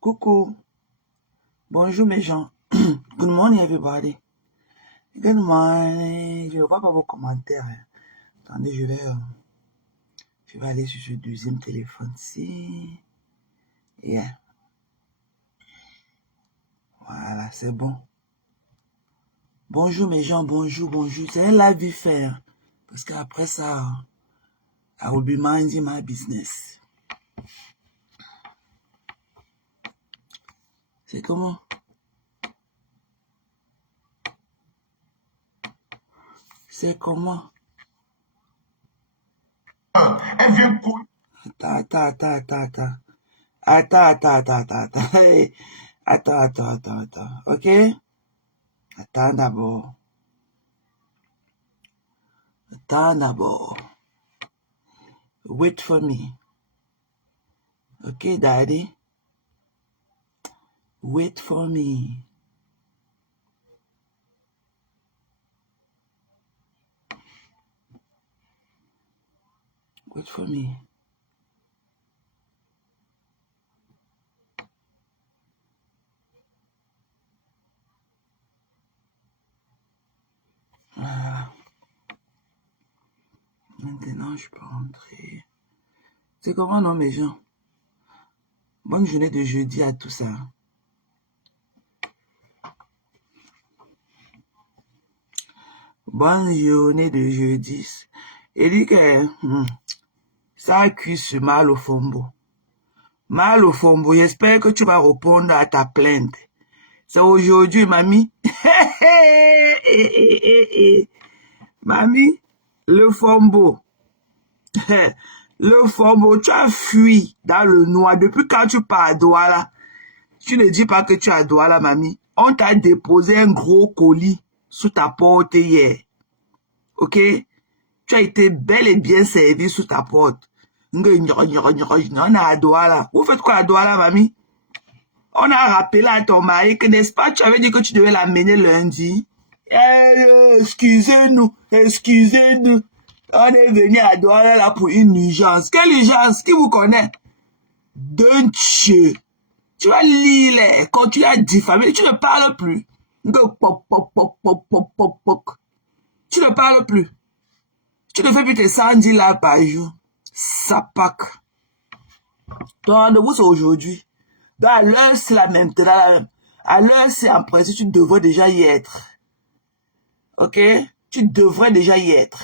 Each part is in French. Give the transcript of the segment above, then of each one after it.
Coucou, bonjour mes gens. Good morning everybody. Good morning. Je ne vois pas vos commentaires. Attendez, je vais aller sur ce deuxième téléphone-ci. Yeah. Voilà, c'est bon. Bonjour mes gens, bonjour. C'est un live vite fait. Parce qu'après ça, I will be minding my business. C'est comment? C'est comment? Elle vient pour... Attends. Hey. Attends. Ok? Attends d'abord. Wait for me. Okay, daddy. Wait for me. Wait for me. Voilà. Maintenant, je peux rentrer. C'est comment, non, mes gens? Bonne journée de jeudi à tous. Bonne journée de jeudi. Et dit que ça a cuit ce mal au fombo. Mal au fombo, j'espère que tu vas répondre à ta plainte. C'est aujourd'hui, mamie. Mamie, le fombo. Le fombo, tu as fui dans le noir. Depuis quand tu pars à Douala, tu ne dis pas que tu es à Douala, mamie. On t'a déposé un gros colis sous ta porte hier. Ok? Tu as été bel et bien servi sous ta porte. On est à Douala. Vous faites quoi à Douala, mamie? On a rappelé à ton mari que, n'est-ce pas, tu avais dit que tu devais l'amener lundi. Excusez-nous. On est venu à Douala là pour une urgence. Quelle urgence? Qui vous connaît? D'un Dieu. Tu vas lire, continuer à diffamer. Tu ne parles plus. Tu ne parles plus. Tu ne fais plus tes 110 là par jour. Sapac. Ton rendez-vous, c'est aujourd'hui. Donc, à l'heure, c'est la même. À l'heure, c'est en principe, tu devrais déjà y être. Ok? Tu devrais déjà y être.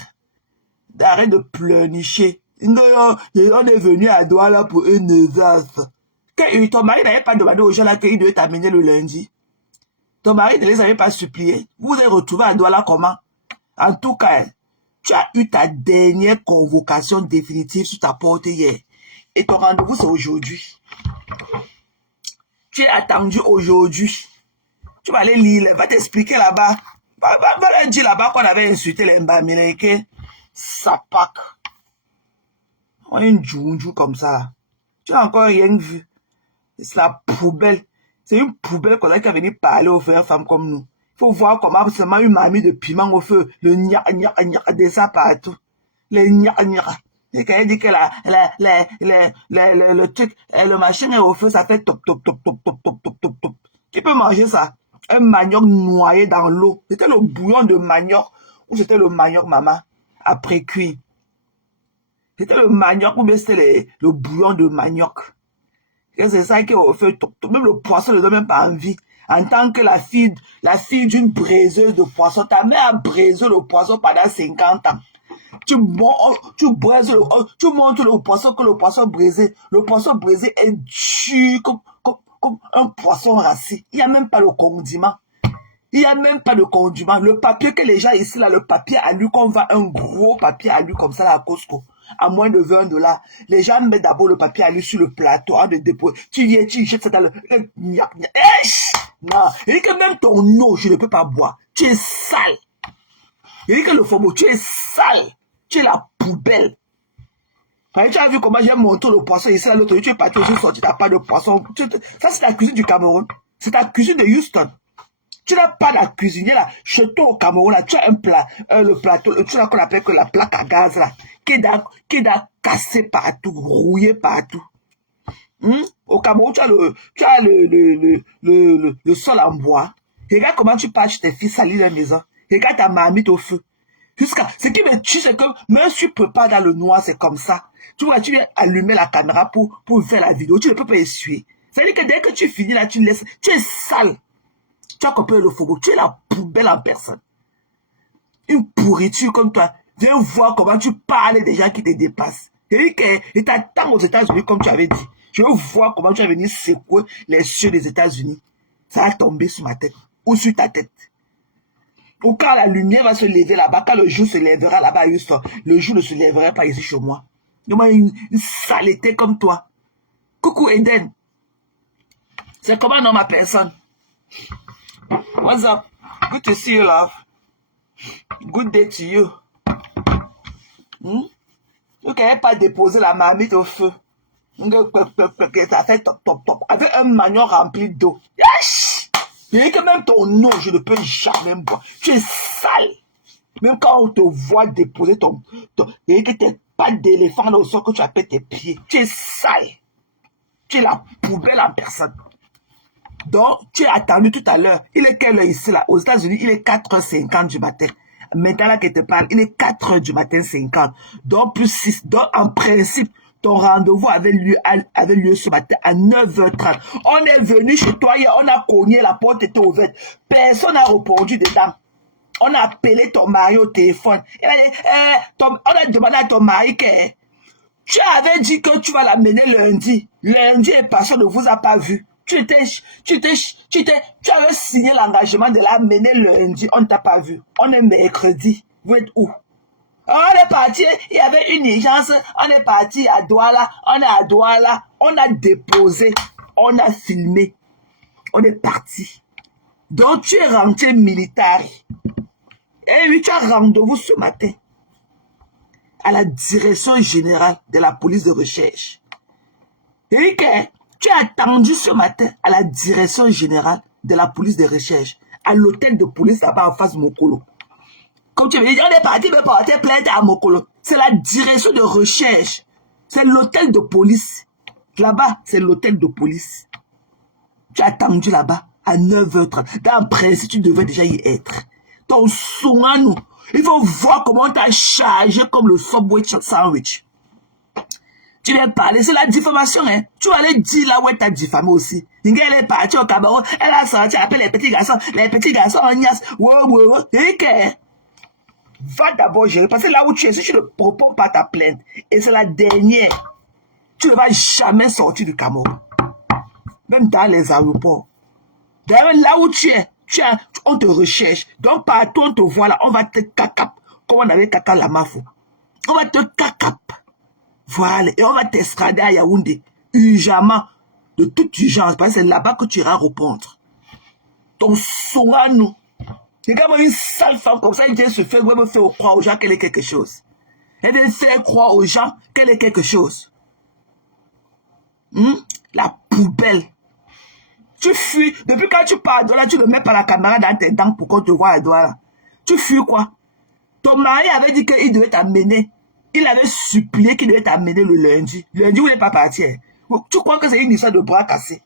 Arrête de pleurnicher. Non, on est venu à Douala pour une urgence. Ton mari n'avait pas demandé aux gens là qu'il devait t'amener le lundi. Ton mari ne les avait pas suppliés. Vous vous êtes retrouvés à Douala comment? En tout cas, tu as eu ta dernière convocation définitive sur ta porte hier. Et ton rendez-vous, c'est aujourd'hui. Tu es attendu aujourd'hui. Tu vas aller lire, va t'expliquer là-bas. Va leur dire là-bas qu'on avait insulté les Mbamileke. Sapac. On a une djounjou comme ça là. Tu n'as encore rien vu. C'est la poubelle. C'est une poubelle qu'on a qui a venu parler aux femmes comme nous. Il faut voir comment seulement une mamie de piment au feu, le nya descend partout. Le nya. Et quand elle dit que le truc, le machin est au feu, ça fait top. Qui peut manger ça? Un manioc noyé dans l'eau. C'était le bouillon de manioc ou c'était le manioc maman après cuit. C'était le manioc ou bien c'était le bouillon de manioc. C'est ça qui est au feu. Même le poisson ne donne même pas envie. En tant que la fille d'une braiseuse de poisson, ta mère a braisé le poisson pendant 50 ans. Tu braises tu montres le poisson que le poisson braisé est dur comme un poisson racé. Il n'y a même pas le condiment. Le papier que les gens ici, là, le papier alu, qu'on vend un gros papier alu comme ça là, à Costco, à moins de 20 $. Les gens mettent d'abord le papier alu sur le plateau de dépôt. Tu viens, tu jettes ça dans le... Non, il dit que même ton eau, je ne peux pas boire. Tu es sale. Il dit que le fombo, tu es sale. Tu es la poubelle. Tu as vu comment j'ai monté le poisson ici, là, l'autre, tu es parti aussi sortir, tu n'as pas de poisson. Ça, c'est la cuisine du Cameroun. C'est ta cuisine de Houston. Tu n'as pas la cuisinière là. Chez toi au Cameroun là, tu as un plat, le plateau, tu as qu'on appelle que la plaque à gaz là, qui est cassé partout, rouillé partout. Au Cameroun, tu as le sol en bois. Regarde comment tu pars chez tes filles salir la maison. Regarde ta marmite au feu. Ce qui me tue, c'est que même si tu prépares dans le noir, c'est comme ça. Tu vois, tu viens allumer la caméra pour faire la vidéo. Tu ne peux pas essuyer. C'est-à-dire que dès que tu finis là, tu laisses. Tu es sale. Tu as compris le faubourg. Tu es la poubelle en personne. Une pourriture comme toi. Viens voir comment tu parles des gens qui te dépassent. C'est-à-dire que t'attends aux États-Unis comme tu avais dit. Je veux voir comment tu vas venir secouer les cieux des États-Unis. Ça va tomber sur ma tête ou sur ta tête. Ou quand la lumière va se lever là-bas, quand le jour se lèvera là-bas, le jour ne se lèvera pas ici chez moi. Donne-moi une saleté comme toi. Coucou Eden. C'est comment non ma personne? What's up? Good to see you, love. Good day to you. Tu n'avais pas déposé la marmite au feu. Ça fait top, top, top. Avec un magnon rempli d'eau. Yes! Je dis que même ton nom, je ne peux jamais boire. Tu es sale. Même quand on te voit déposer ton et que tes pattes d'éléphant au sol, que tu appelles tes pieds. Tu es sale. Tu es la poubelle en personne. Donc, tu es attendu tout à l'heure. Il est quelle heure ici, là? Aux États-Unis, il est 4h50 du matin. Maintenant, là, que je te parle, il est 4h du matin 50. Donc, plus 6. Donc, en principe, ton rendez-vous avait lieu ce matin à 9h30. On est venu chez toi hier, on a cogné, la porte était ouverte. Personne n'a répondu dedans. On a appelé ton mari au téléphone. On a demandé à ton mari que tu avais dit que tu vas l'amener lundi. Lundi, et personne ne vous a pas vu. Tu avais signé l'engagement de l'amener lundi. On ne t'a pas vu. On est mercredi. Vous êtes où? On est parti, il y avait une urgence, on est parti à Douala, on est à Douala, on a déposé, on a filmé, on est parti. Donc tu es rentré militaire. Et oui, tu as rendez-vous ce matin à la direction générale de la police de recherche. Et que tu as attendu ce matin à la direction générale de la police de recherche, à l'hôtel de police là-bas en face de Mokolo. Comme tu me dis, on est parti me porter plainte à Mokolo. C'est la direction de recherche. C'est l'hôtel de police. Là-bas, c'est l'hôtel de police. Tu as attendu là-bas à 9h30. Dans principe, tu devais déjà y être. Ton soin, nous. Il faut voir comment tu as chargé comme le Subway sandwich. Tu viens parler, c'est la diffamation, hein. Tu vas aller dire là où tu as diffamé aussi. Elle est partie au Cameroun, elle a sorti, elle appelle les petits garçons en niasse. Wow. Et que va d'abord gérer, parce que là où tu es, si tu ne proposes pas ta plainte, et c'est la dernière, tu ne vas jamais sortir du Cameroun. Même dans les aéroports. D'ailleurs, là où tu es, on te recherche. Donc, partout, on te voit là, on va te cacap, comme on avait caca la mafou. On va te cacap. Voilà, et on va t'extrader à Yaoundé, urgemment, de toute urgence, parce que c'est là-bas que tu iras répondre. Ton soin, nous. Regarde-moi une sale femme comme ça, elle vient se faire croire aux gens qu'elle est quelque chose. Elle vient faire croire aux gens qu'elle est quelque chose. La poubelle. Tu fuis. Depuis quand tu pars de là, tu ne mets pas la caméra dans tes dents pour qu'on te voie à doigt. Tu fuis quoi? Ton mari avait dit qu'il devait t'amener. Il avait supplié qu'il devait t'amener le lundi. Lundi, vous n'êtes pas parti. Tu crois que c'est une histoire de bras cassés?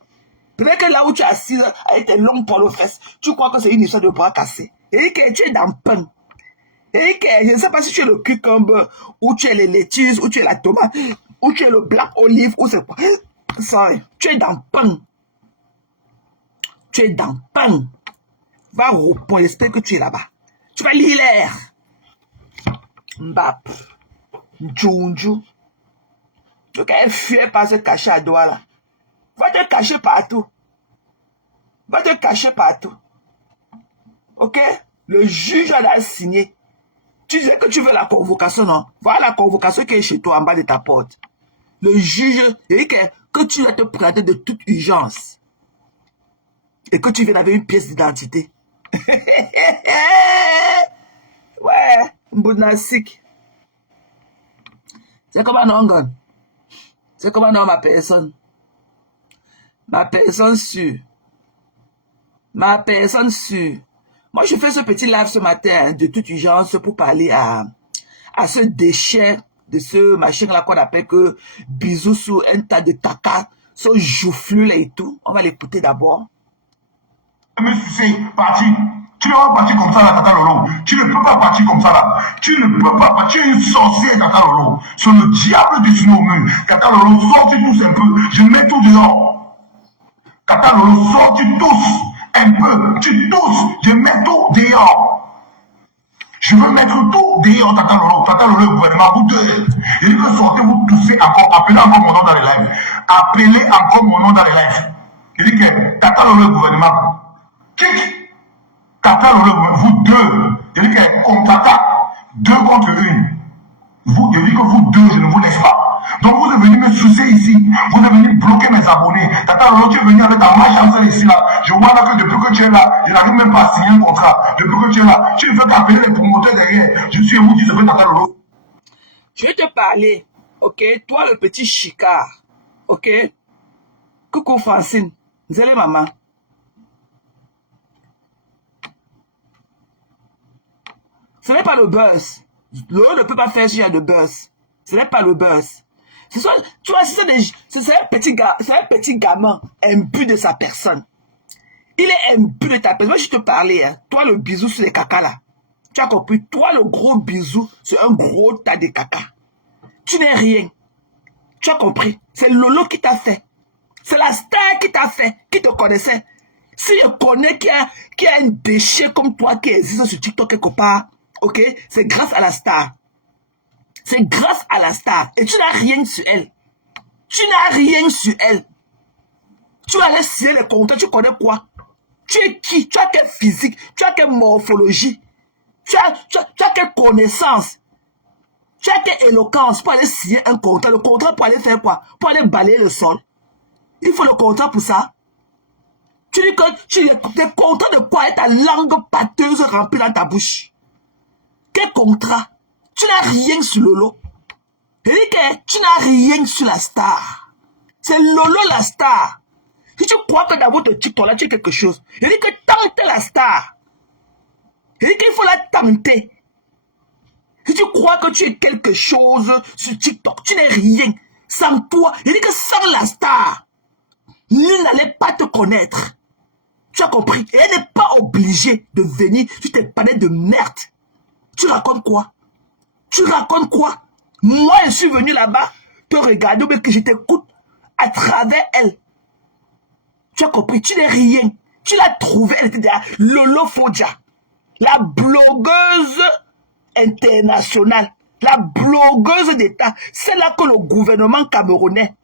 Peut-être que là où tu es assis avec tes longs poils aux fesses, tu crois que c'est une histoire de bras cassés. Et que tu es dans le pain. Et que je ne sais pas si tu es le cucumber, ou tu es les lettuces, ou tu es la tomate, ou tu es le black olive, ou c'est quoi. Sorry. Tu es dans le pain. Tu es dans le pain. Va au point, j'espère que tu es là-bas. Tu vas lire l'air. Mbap. Djounjou. Tu ne fuir pas se cacher à doigt là. Va te cacher partout. Va te cacher partout. Ok? Le juge a signé. Tu disais que tu veux la convocation, non? Voilà la convocation qui est chez toi en bas de ta porte. Le juge dit que tu vas te présenter de toute urgence. Et que tu viens avec une pièce d'identité. Ouais, Mbounasik. C'est comme un ongon. C'est comme un homme, ma personne. Ma personne sûre. Ma personne sûre. Moi, je fais ce petit live ce matin de toute urgence pour parler à ce déchet de ce machin-là qu'on appelle que bisous sur un tas de caca ce joufflu là et tout. On va l'écouter d'abord. Mais c'est parti. Tu ne vas pas partir comme ça là, Tata Lolo. Tu ne peux pas partir comme ça là. Tu ne peux pas partir. Tu es une sorcière, Tata Lolo. C'est le diable du surnommé. Tata Lolo, sortis tous un peu. Je mets tout dehors. Tata Lolo, sortis tous un peu. Tu tousses. Je mets tout dehors. Je veux mettre tout dehors, Tata Lolo. Tata Lolo, le gouvernement, vous deux. Il dit que sortez, vous toussez encore. Appelez encore mon nom dans les lives. Appelez encore mon nom dans les lives. Il dit que Tata Lolo, le gouvernement. Kick. Tata Lolo, vous deux. Il dit que contre-attaque. 2 contre 1. Vous, je dis que vous deux, je ne vous laisse pas. Donc vous êtes venus me soucier ici. Vous êtes venus bloquer mes abonnés. Tata Lolo, tu es venu avec ta malchance ici là. Je vois là que depuis que tu es là, je n'arrive même pas à signer un contrat. Depuis que tu es là, tu ne fais qu'appeler les promoteurs derrière. Je suis vous qui s'appelle Tata Lolo. Je vais te parler, ok? Toi, le petit chicard, ok? Coucou Francine. Zélé maman. Ce n'est pas le buzz. L'eau ne peut pas faire s'il y a de buzz. Ce n'est pas le buzz. Tu vois, c'est un petit gamin imbu de sa personne. Il est imbu de ta personne. Moi, je te parlais, hein. Toi, le bisou sur les caca là. Tu as compris? Toi, le gros bisou, c'est un gros tas de caca. Tu n'es rien. Tu as compris? C'est Lolo qui t'a fait. C'est la star qui t'a fait, qui te connaissait. Si je connais qu'il y a un déchet comme toi qui existe sur TikTok quelque part, ok? C'est grâce à la star. C'est grâce à la star. Et tu n'as rien sur elle. Tu n'as rien sur elle. Tu vas aller signer les contrats, tu connais quoi? Tu es qui? Tu as quelle physique? Tu as quelle morphologie? Tu as quelle connaissance? Tu as quelle éloquence pour aller signer un contrat? Le contrat pour aller faire quoi? Pour aller balayer le sol. Il faut le contrat pour ça. Tu dis que tu es content de quoi? Et ta langue pâteuse remplie dans ta bouche. Quel contrat? Tu n'as rien sur Lolo. Il dit que tu n'as rien sur la star. C'est Lolo la star. Si tu crois que dans votre TikTok là, tu es quelque chose, il dit que tente la star. Il dit qu'il faut la tenter. Si tu crois que tu es quelque chose sur TikTok, tu n'es rien. Sans toi, il dit que sans la star, nul n'allait pas te connaître. Tu as compris? Et elle n'est pas obligée de venir sur tes panneaux de merde. Tu racontes quoi? Tu racontes quoi? Moi, je suis venu là-bas te regarder, mais que je t'écoute à travers elle. Tu as compris? Tu n'es rien. Tu l'as trouvé, elle était derrière Lolo Fodja, la blogueuse internationale, la blogueuse d'État. C'est là que le gouvernement camerounais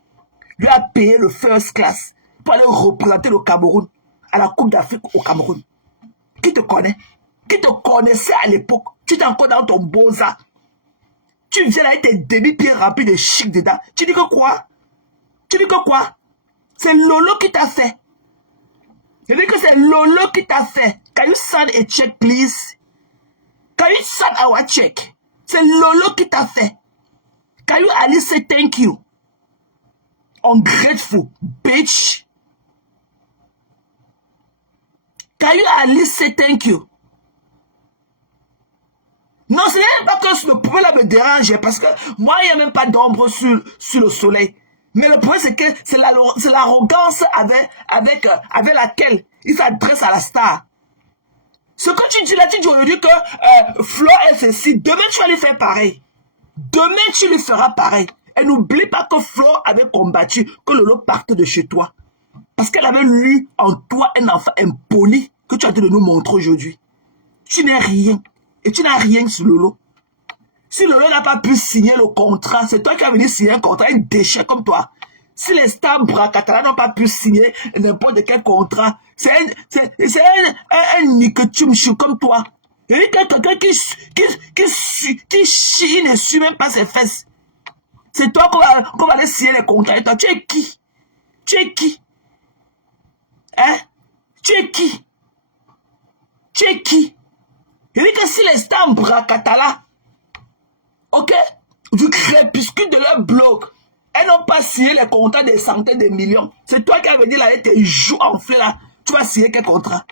lui a payé le first class pour aller représenter le Cameroun à la Coupe d'Afrique au Cameroun. Qui te connaît? Qui te connaissait à l'époque? Tu t'es encore dans ton boza. Tu viens là avec tes demi-pieds remplis de chic dedans. Tu dis que quoi? Tu dis que quoi? C'est Lolo qui t'a fait. Je dis que c'est Lolo qui t'a fait. Can you send a check, please? Can you send our check? C'est Lolo qui t'a fait. Can you at least say thank you? Ungrateful, bitch. Can you at least say thank you? Non, ce n'est pas que le problème là me dérange, parce que moi, il n'y a même pas d'ombre sur le soleil. Mais le problème, c'est que c'est l'arrogance avec laquelle il s'adresse à la star. Ce que tu dis là, tu dis aujourd'hui que Flo est ceci. Demain, tu vas lui faire pareil. Demain, tu lui feras pareil. Et n'oublie pas que Flo avait combattu que Lolo parte de chez toi. Parce qu'elle avait lu en toi un enfant impoli que tu as de nous montrer aujourd'hui. Tu n'es rien. Et tu n'as rien sur Lolo. Si Lolo n'a pas pu signer le contrat, c'est toi qui as venu signer un contrat, un déchet comme toi. Si les stars Bracatala n'ont pas pu signer n'importe quel contrat, c'est un niquetumchou comme toi. Il y a quelqu'un qui chie, il ne suit même pas ses fesses. C'est toi qu'on va aller signer les contrats. Et toi, tu es qui? Tu es qui? Hein? Tu es qui? Tu es qui? Il dit que si les stars Bracatala, ok, du crépuscule de leur blog, elles n'ont pas signé les contrats des centaines de millions. C'est toi qui as venu là avec tes joues enflées là. Tu vas signer quel contrat?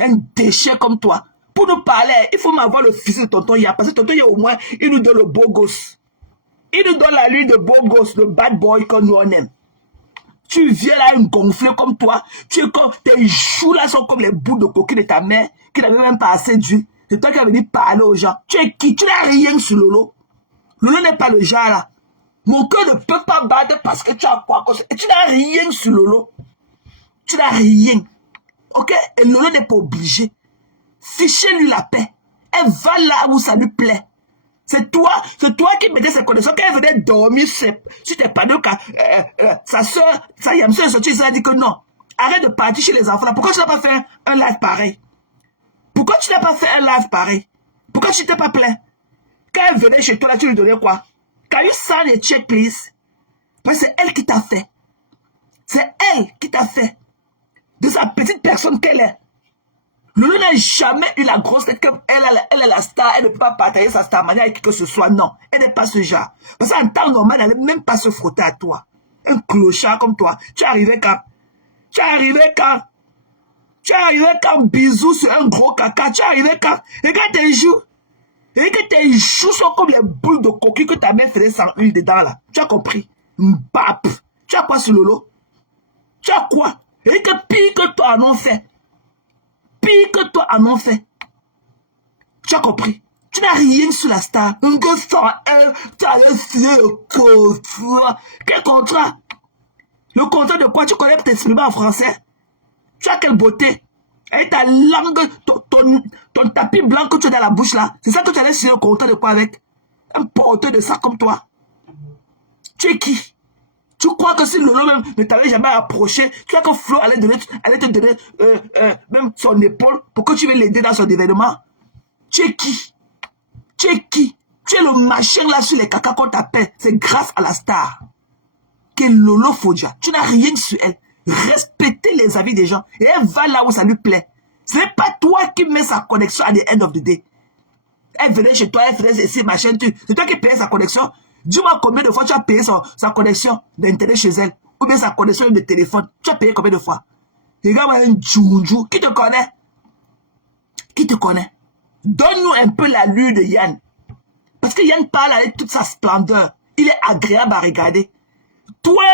Un déchet comme toi. Pour nous parler, il faut m'avoir le fils de tonton Ya. Parce que tonton Ya au moins, il nous donne le beau gosse. Il nous donne la lune de beau gosse, le bad boy que nous on aime. Tu viens là, gonflé comme toi. Tu es comme, tes joues là sont comme les bouts de coquille de ta mère qui n'avait même pas assez d'huile. C'est toi qui as venu parler aux gens. Tu es qui? Tu n'as rien sur Lolo. Lolo n'est pas le genre là. Mon cœur ne peut pas battre parce que tu as quoi? Tu n'as rien sur Lolo. Tu n'as rien. Ok? Et Lolo n'est pas obligé. Fichez-lui la paix. Elle va là où ça lui plaît. C'est toi qui mettais ses connexions. Quand elle venait dormir sur tes panneaux, sa soeur, sa yamseur est sortie, elle a dit que non. Arrête de partir chez les enfants. Pourquoi tu n'as pas fait un live pareil? Pourquoi tu n'as pas fait un live pareil? Pourquoi tu t'es pas plaint? Quand elle venait chez toi, là, tu lui donnais quoi? Can you sign a check, please? Parce que c'est elle qui t'a fait. C'est elle qui t'a fait. De sa petite personne qu'elle est. Lolo n'a jamais eu la grosse tête comme elle est la star, elle ne peut pas partager sa star mania avec qui que ce soit. Non, elle n'est pas ce genre. Parce qu'en temps normal, elle n'allait même pas se frotter à toi. Un clochard comme toi. Tu es arrivé quand? Tu es arrivé quand? Tu es arrivé quand? Bisous sur un gros caca. Tu es arrivé quand? Regarde tes joues. Regarde tes joues sont comme les boules de coquille que ta mère faisait sans huile dedans là. Tu as compris? Mbap. Tu as quoi sur Lolo? Tu as quoi? Regarde pire que toi en ont fait. Pire que toi en ont fait. Tu as compris? Tu n'as rien sur la star. Un gars sans elle, tu as signé le contrat. Quel contrat? Le contrat de quoi? Tu connais pour t'exprimer en français? Tu as quelle beauté? Et ta langue, ton tapis blanc que tu as dans la bouche là, c'est ça que tu allais signer le contrat de quoi avec? Un porteur de ça comme toi. Tu es qui? Tu crois que si Lolo même ne t'avait jamais approché, tu crois que Flo allait te donner même son épaule pour que tu viennes l'aider dans son événement? Tu es qui? Tu es qui? Tu es le machin là sur les caca qu'on t'appelle. C'est grâce à la star. Que Lolo Fodja. Tu n'as rien sur elle. Respectez les avis des gens. Et elle va là où ça lui plaît. Ce n'est pas toi qui mets sa connexion à the end of the day. Elle venait chez toi, elle faisait ces machins. C'est toi qui payais sa connexion. Dis-moi combien de fois tu as payé sa connexion d'internet chez elle. Ou bien sa connexion de téléphone. Tu as payé combien de fois? Regarde-moi un djounjou. Qui te connaît? Qui te connaît? Donne-nous un peu la lune de Yann. Parce que Yann parle avec toute sa splendeur. Il est agréable à regarder. Toi,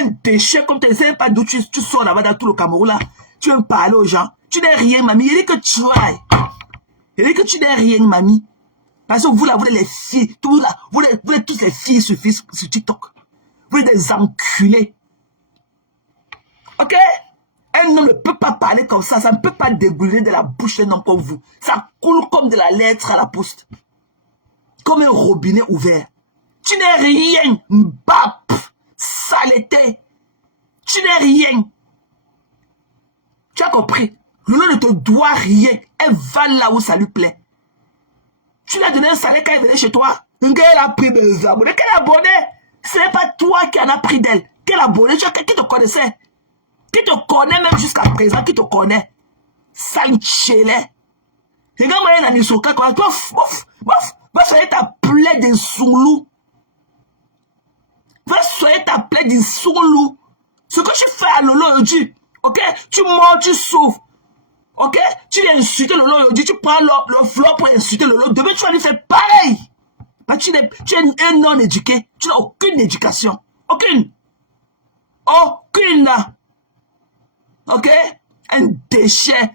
un déchet, comme tu ne sais pas d'où tu sors là-bas dans tout le Cameroun là. Tu veux parler aux gens. Tu n'es rien, mamie. Il dit que tu ailles. Il dit que tu n'es rien, mamie. Parce que vous là, vous êtes les filles. Vous êtes tous les filles sur TikTok. Vous êtes des enculés. Ok? Un homme ne peut pas parler comme ça. Ça ne peut pas dégouler de la bouche d'un homme comme vous. Ça coule comme de la lettre à la poste. Comme un robinet ouvert. Tu n'es rien. Mbap. Saleté. Tu n'es rien. Tu as compris? Lolo ne te doit rien. Elle va là où ça lui plaît. Tu lui as donné un salaire quand elle venait chez toi. Elle a pris des abonnés. Quel abonné? Ce n'est pas toi qui en as pris d'elle. Quel abonné? Qui te connaissait? Qui te connaît même jusqu'à présent? Qui te connaît? Sanchele. Regarde-moi, il y a un Nisoka. Va soigner ta plaie de Soulou. Va soigner ta plaie de Soulou. Ce que tu fais à Lolo aujourd'hui, ok? Tu mords, tu sauves. Ok? Tu viens insulter Lolo aujourd'hui, tu prends le flop pour insulter Lolo. Demain, tu vas lui faire pareil. Parce que tu es un non-éduqué. Tu n'as aucune éducation. Aucune. Aucune. Ok? Un déchet.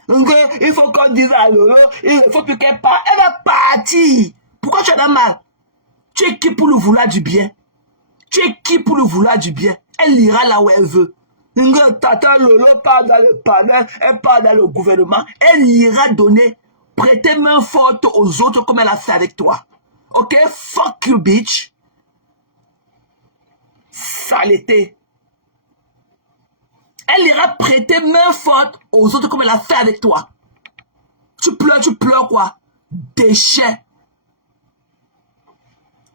Il faut qu'on dise à Lolo, il faut plus qu'elle parte. Elle va partir. Pourquoi tu as mal? Tu es qui pour le vouloir du bien? Tu es qui pour le vouloir du bien? Elle ira là où elle veut. Tata Lolo part dans le panel, elle part dans le gouvernement, elle ira donner, prêter main forte aux autres comme elle a fait avec toi. Ok? Fuck you, bitch. Saleté. Elle ira prêter main forte aux autres comme elle a fait avec toi. Tu pleures quoi? Déchet.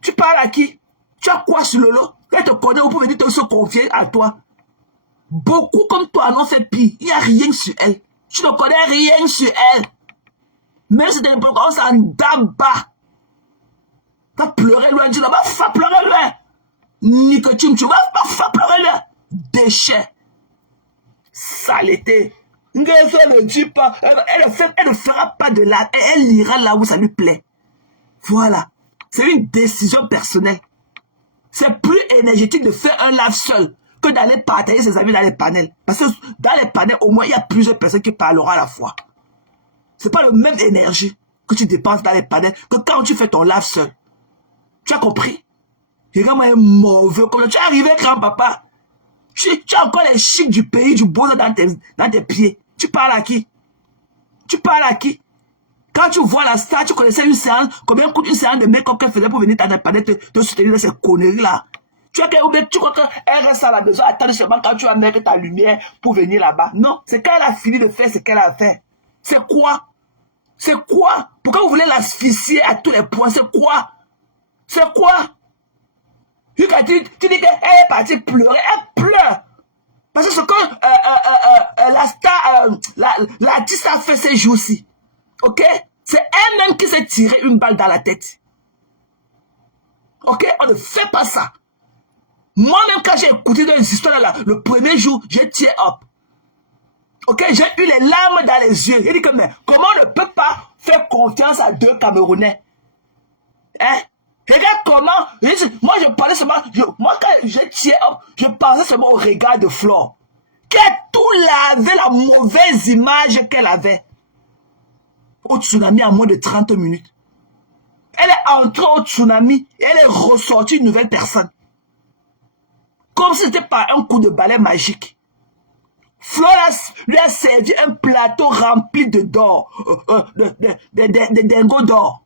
Tu parles à qui? Tu as quoi sur Lolo? Elle te connaît, vous pouvez dire se confier à toi. Beaucoup comme toi n'ont fait pire. Il n'y a rien sur elle. Tu ne connais rien sur elle. Même si t'es on s'en daba. Va pleurer loin. Tu vas pleurer loin. Nicotine, tu vas pleurer loin. Déchet. Saleté. Elle ne dit pas. Elle ne fera pas de là. Elle ira là où ça lui plaît. Voilà. C'est une décision personnelle. C'est plus énergétique de faire un live seul que d'aller partager ses amis dans les panels. Parce que dans les panels, au moins, il y a plusieurs personnes qui parleront à la fois. C'est pas la même énergie que tu dépenses dans les panels que quand tu fais ton live seul. Tu as compris? Regarde-moi un mauvais comme tu es arrivé, grand-papa. Tu as encore les chics du pays, du beau dans tes pieds. Tu parles à qui? Tu parles à qui? Quand tu vois la star, tu connaissais une séance, combien coûte une séance de make-up qu'elle faisait pour venir dans tes panels te soutenir dans ces conneries-là? Tu crois qu'elle reste à la maison, attendre seulement quand tu vas mettre ta lumière pour venir là-bas? Non, c'est quand elle a fini de faire ce qu'elle a fait. C'est quoi? C'est quoi? Pourquoi vous voulez l'asphyxier à tous les points? C'est quoi? C'est quoi? Tu dis qu'elle est partie pleurer, elle pleure. Parce que ce que la star, l'artiste a fait ces jours-ci, ok? C'est elle-même qui s'est tiré une balle dans la tête. Ok? On ne fait pas ça. Moi-même, quand j'ai écouté dans les histoires là, le premier jour, j'ai tiré up. Ok? J'ai eu les larmes dans les yeux. J'ai dit que, mais comment on ne peut pas faire confiance à deux Camerounais? Hein? Regarde comment, moi je parlais seulement, moi quand j'ai tiré up, je pensais seulement au regard de Flore. Qui a tout lavé la mauvaise image qu'elle avait. Au tsunami en moins de 30 minutes. Elle est entrée au tsunami et elle est ressortie une nouvelle personne. Comme si c'était par un coup de balai magique. Flore lui a servi un plateau rempli de d'or, de dingos d'or.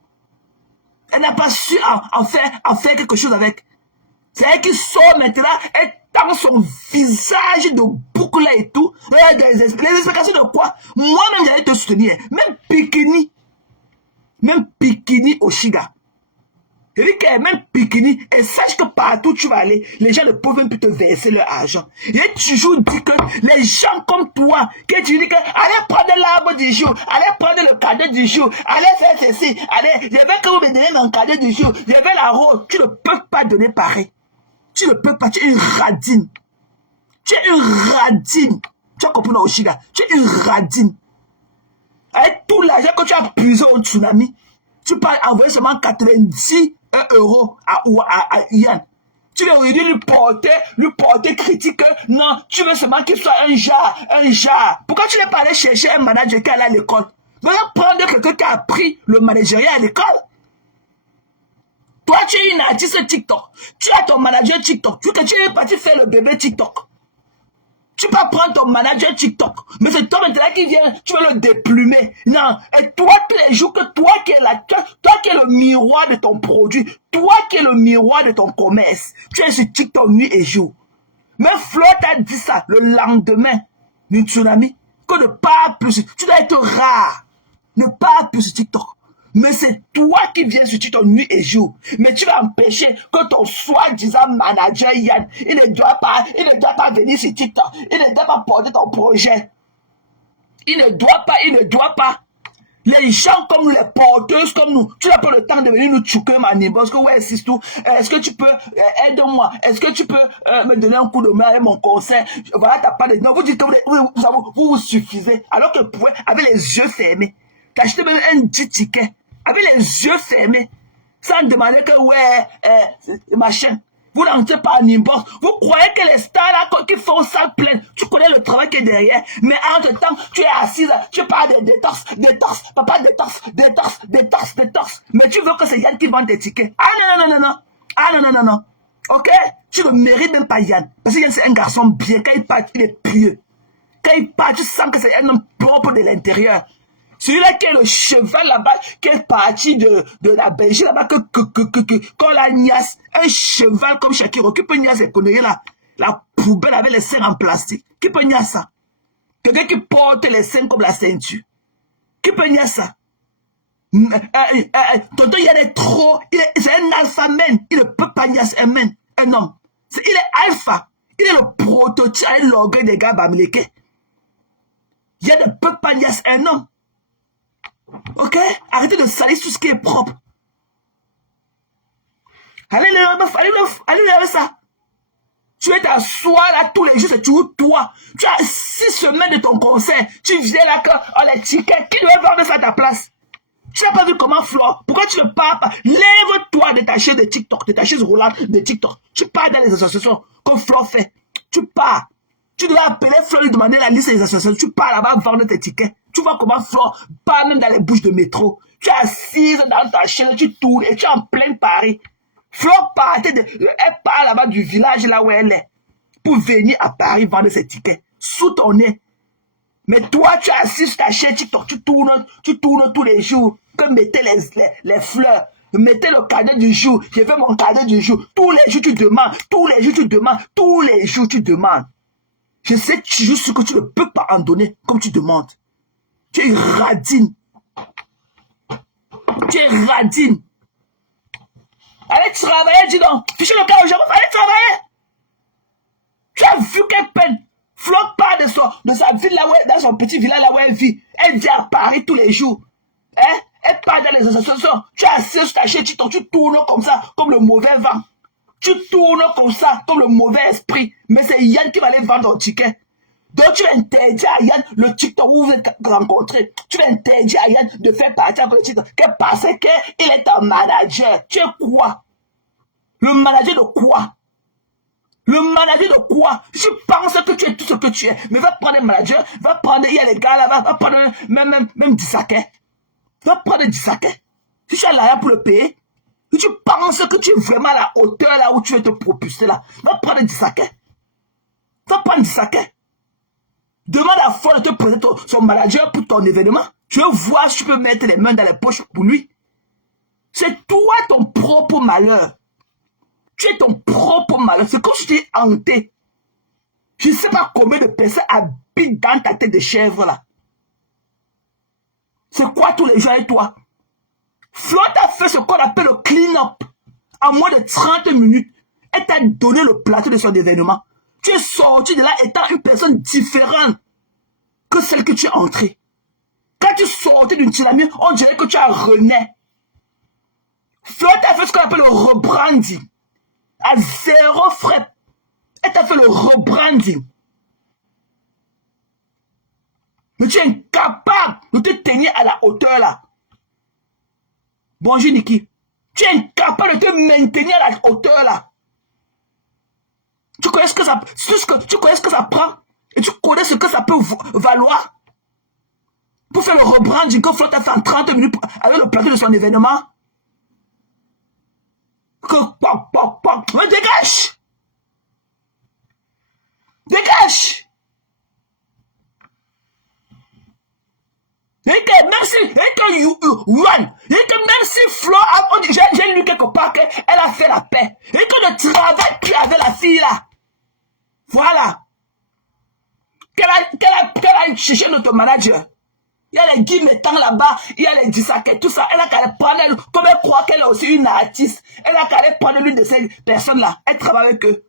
Elle n'a pas su en faire quelque chose avec. C'est elle qui sort maintenant, elle tend son visage de boucle et tout. Les explications de quoi? Moi-même, j'allais te soutenir. Même Pikini Oshiga. Je dis qu'elle même Pikini, et sache que partout où tu vas aller, les gens ne peuvent même plus te verser leur argent. J'ai toujours dit que les gens comme toi, que tu dis que allez prendre l'arbre du jour, allez prendre le cadeau du jour, allez faire ceci, allez, je veux que vous me donniez mon cadeau du jour, je veux la rose. Tu ne peux pas donner pareil. Tu ne peux pas, tu es une radine. Tu es une radine. Tu as compris, Oshiga? Tu es une radine. Avec tout l'argent que tu as puisé au tsunami, tu peux envoyer seulement 90 € à Yann. Tu veux lui porter critique. Non, tu veux seulement qu'il soit un genre. Pourquoi tu n'es pas allé chercher un manager qui est allé à l'école? Va prendre quelqu'un qui a appris le managériat à l'école. Toi, tu es une artiste TikTok. Tu as ton manager TikTok. Tu es parti faire le bébé TikTok. Tu peux prendre ton manager TikTok, mais c'est toi maintenant qui vient, tu veux le déplumer. Non, et toi tous les jours que toi qui es là, toi qui es le miroir de ton produit, toi qui es le miroir de ton commerce, tu es sur TikTok nuit et jour. Mais Flore t'a dit ça le lendemain du tsunami, que ne pas plus, tu dois être rare, ne pas plus sur TikTok. Mais c'est toi qui viens sur TikTok nuit et jour. Mais tu vas empêcher que ton soi-disant manager Yann, il ne doit pas venir sur TikTok. Il ne doit pas porter ton projet. Il ne doit pas. Les gens comme les porteuses comme nous, tu n'as pas le temps de venir nous tchouker ma parce que ouais, c'est tout. Est-ce que tu peux aider-moi? Est-ce que tu peux me donner un coup de main avec mon conseil? Voilà, t'as pas de... Non, vous dites que vous suffisez. Alors que vous pouvez, avec les yeux fermés, t'acheter même un 10 tickets. Avec les yeux fermés, sans demander que, ouais, machin. Vous n'entrez pas en inbox. Vous croyez que les stars là, qui font ça plein, tu connais le travail qui est derrière. Mais entre-temps, tu es assise, tu parles de détox, papa détox. Mais tu veux que c'est Yann qui vende tes tickets. Ah non. Ok? Tu ne mérites même pas Yann. Parce que Yann, c'est un garçon bien. Quand il parle, il est pieux. Quand il parle, tu sens que c'est un homme propre de l'intérieur. Celui-là qui est le cheval là-bas, qui est parti de la Belgique là-bas, quand la niasse, un cheval comme Shakiro, qui peut niasse ces conneries là, la poubelle avec les seins en plastique, qui peut niasse ça? Quelqu'un qui porte les seins comme la ceinture, qui peut niasse ça? Tonton Yann est trop, c'est un alpha man, il ne peut pas niasse un homme. Il est alpha, il est le prototype, l'orgueil des gars bamileke. Yann ne peut pas niasse un homme. Ok? Arrêtez de salir tout ce qui est propre. Allez lever ça. Tu es t'asseoir là tous les jours, c'est toujours toi. Tu as 6 semaines de ton concert. Tu viens là quand les tickets, qui doit vendre ça à ta place? Tu n'as pas vu comment Flore? Pourquoi tu ne pars pas? Lève-toi de ta chaise de TikTok, de ta chaise roulante de TikTok. Tu pars dans les associations comme Flore fait. Tu pars. Tu dois appeler Flo, lui demander la liste des associations. Tu pars là-bas vendre tes tickets. Tu vois comment Flo part même dans les bouches de métro. Tu es assise dans ta chaise, tu tournes et tu es en plein Paris. Flo elle part là-bas du village là où elle est pour venir à Paris vendre ses tickets. Sous ton nez. Mais toi, tu es assis sur ta chaise, tu tournes tous les jours. Que mettez les fleurs. Mettez le cadeau du jour. Je veux mon cadeau du jour. Tous les jours, tu demandes. Tous les jours, tu demandes. Tous les jours, tu demandes. Je sais toujours ce que tu ne peux pas en donner comme tu demandes. Tu es radine. Tu es radine. Allez travailler, dis donc. Fichez le cas aux gens. Allez travailler. Tu as vu quelle peine. Flo part de sa ville là où dans son petit village là où elle vit. Elle vient à Paris tous les jours. Hein? Elle part dans les associations. Tu es assis sur ta chaise, tu tournes comme ça, comme le mauvais vent. Tu tournes comme ça, comme le mauvais esprit. Mais c'est Yann qui va aller vendre ton ticket. Donc tu vas interdire à Yann le TikTok où vous êtes rencontrés. Tu vas interdire à Yann de faire partie avec le TikTok. Parce qu'il est un manager. Tu es quoi? Le manager de quoi? Le manager de quoi? Je pense que tu es tout ce que tu es. Mais va prendre un manager, va prendre, il y a les gars là-bas, va prendre même Dissaké. Va prendre Dissaké. Si tu as l'argent pour le payer, si tu penses que tu es vraiment à la hauteur là où tu veux te propulser là, va prendre Dissaké. Va prendre Dissaké. Demande à Flo de te présenter son manager pour ton événement. Je veux voir si tu peux mettre les mains dans les poches pour lui. C'est toi ton propre malheur. Tu es ton propre malheur. C'est comme si tu es hanté. Je ne sais pas combien de personnes habitent dans ta tête de chèvre là. C'est quoi tous les gens et toi? Flo t'a fait ce qu'on appelle le clean-up. En moins de 30 minutes, elle t'a donné le plateau de son événement. Tu es sorti de là étant une personne différente que celle que tu es entrée. Quand tu sortais d'une tsunami, on dirait que tu as rené. Flo t'a fait ce qu'on appelle le rebranding. À 0 frais. Elle t'a fait le rebranding. Mais tu es incapable de te tenir à la hauteur là. Bonjour Niki. Tu es incapable de te maintenir à la hauteur là. Tu connais ce que ça, tu connais ce que ça prend et tu connais ce que ça peut valoir pour faire le rebranding que Flo t'a fait en 30 minutes avec le plateau de son événement. Mais dégage! Dégage! Et que même si Flo, j'ai lu quelque part qu'elle a fait la paix. Et que ne travaille plus avec la fille là. Voilà. Qu'elle a cherché notre manager. Il y a les Guy Mettant là-bas, il y a les Dissaké, tout ça. Elle a qu'à aller prendre, comme elle croit qu'elle est aussi une artiste, elle a qu'à aller prendre l'une de ces personnes-là. Elle travaille avec eux.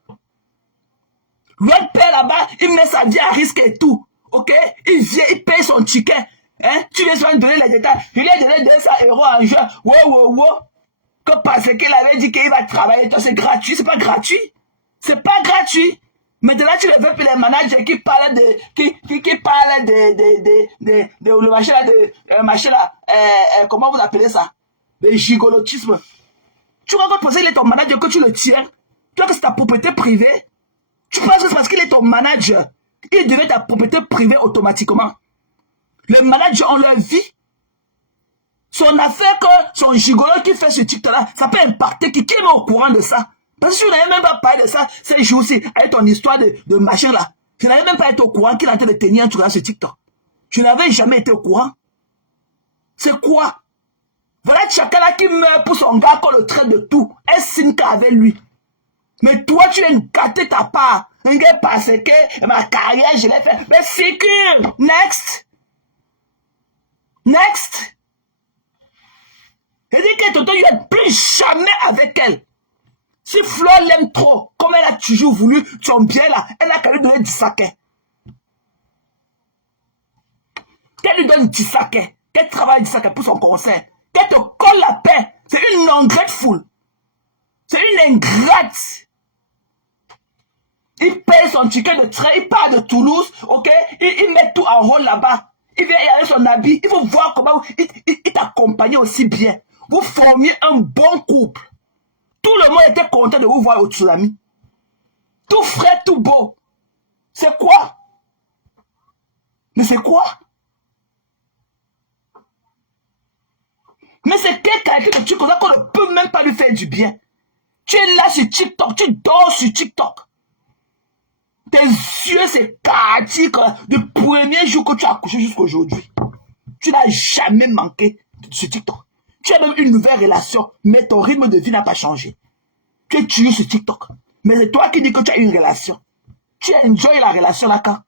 L'autre père là-bas, il met sa vie à risque et tout. Ok? Il vient, il paye son ticket. Hein? Tu viens souvent donner les détails. Je lui ai donné 200 € en juin. Wow. Que parce qu'il avait dit qu'il va travailler, c'est gratuit. C'est pas gratuit. C'est pas gratuit. Maintenant, tu le veux pour les managers qui parlent le machin là, comment vous appelez ça? Le gigolotisme. Tu crois que parce qu'il est ton manager que tu le tiens? Tu vois que c'est ta propriété privée? Tu penses que c'est parce qu'il est ton manager? Il devient ta propriété privée automatiquement. Les managers ont leur vie. Son affaire que son gigolo qui fait ce TikTok-là, ça peut impacter qui est au courant de ça? Parce que je n'avais même pas parlé de ça ces jours-ci, avec ton histoire de machin là. Je n'avais même pas été au courant qu'il est en train de tenir un truc dans ce TikTok. Je n'avais jamais été au courant. C'est quoi? Voilà chacun là qui meurt pour son gars qu'on le traite de tout. Elle signe qu'avec lui. Mais toi, tu viens gâter ta part. Un gars parce que ma carrière, je l'ai fait. Mais sécure! Next! Elle dit que Toto, il ne plus jamais avec elle. Si Flo l'aime trop, comme elle a toujours voulu son bien là, elle n'a qu'à lui donner Dissaké. Qu'elle lui donne Dissaké. Qu'elle travaille Dissaké pour son concert. Qu'elle te colle la paix. C'est une ungrateful. C'est une ingrate. Il paye son ticket de train, il part de Toulouse, ok? Il met tout en rôle là-bas. Il vient avec son habit. Il faut voir comment il t'accompagne aussi bien. Vous formiez un bon couple. Tout le monde était content de vous voir au tsunami. Tout frais, tout beau. C'est quoi? Mais c'est quoi? Mais c'est quel calcul de truc qu'on ne peut même pas lui faire du bien. Tu es là sur TikTok, tu dors sur TikTok. Tes yeux, c'est quartier du premier jour que tu as accouché jusqu'à aujourd'hui. Tu n'as jamais manqué sur TikTok. Tu as même une nouvelle relation, mais ton rythme de vie n'a pas changé. Tu es tué sur TikTok. Mais c'est toi qui dis que tu as une relation. Tu enjoy la relation là quand?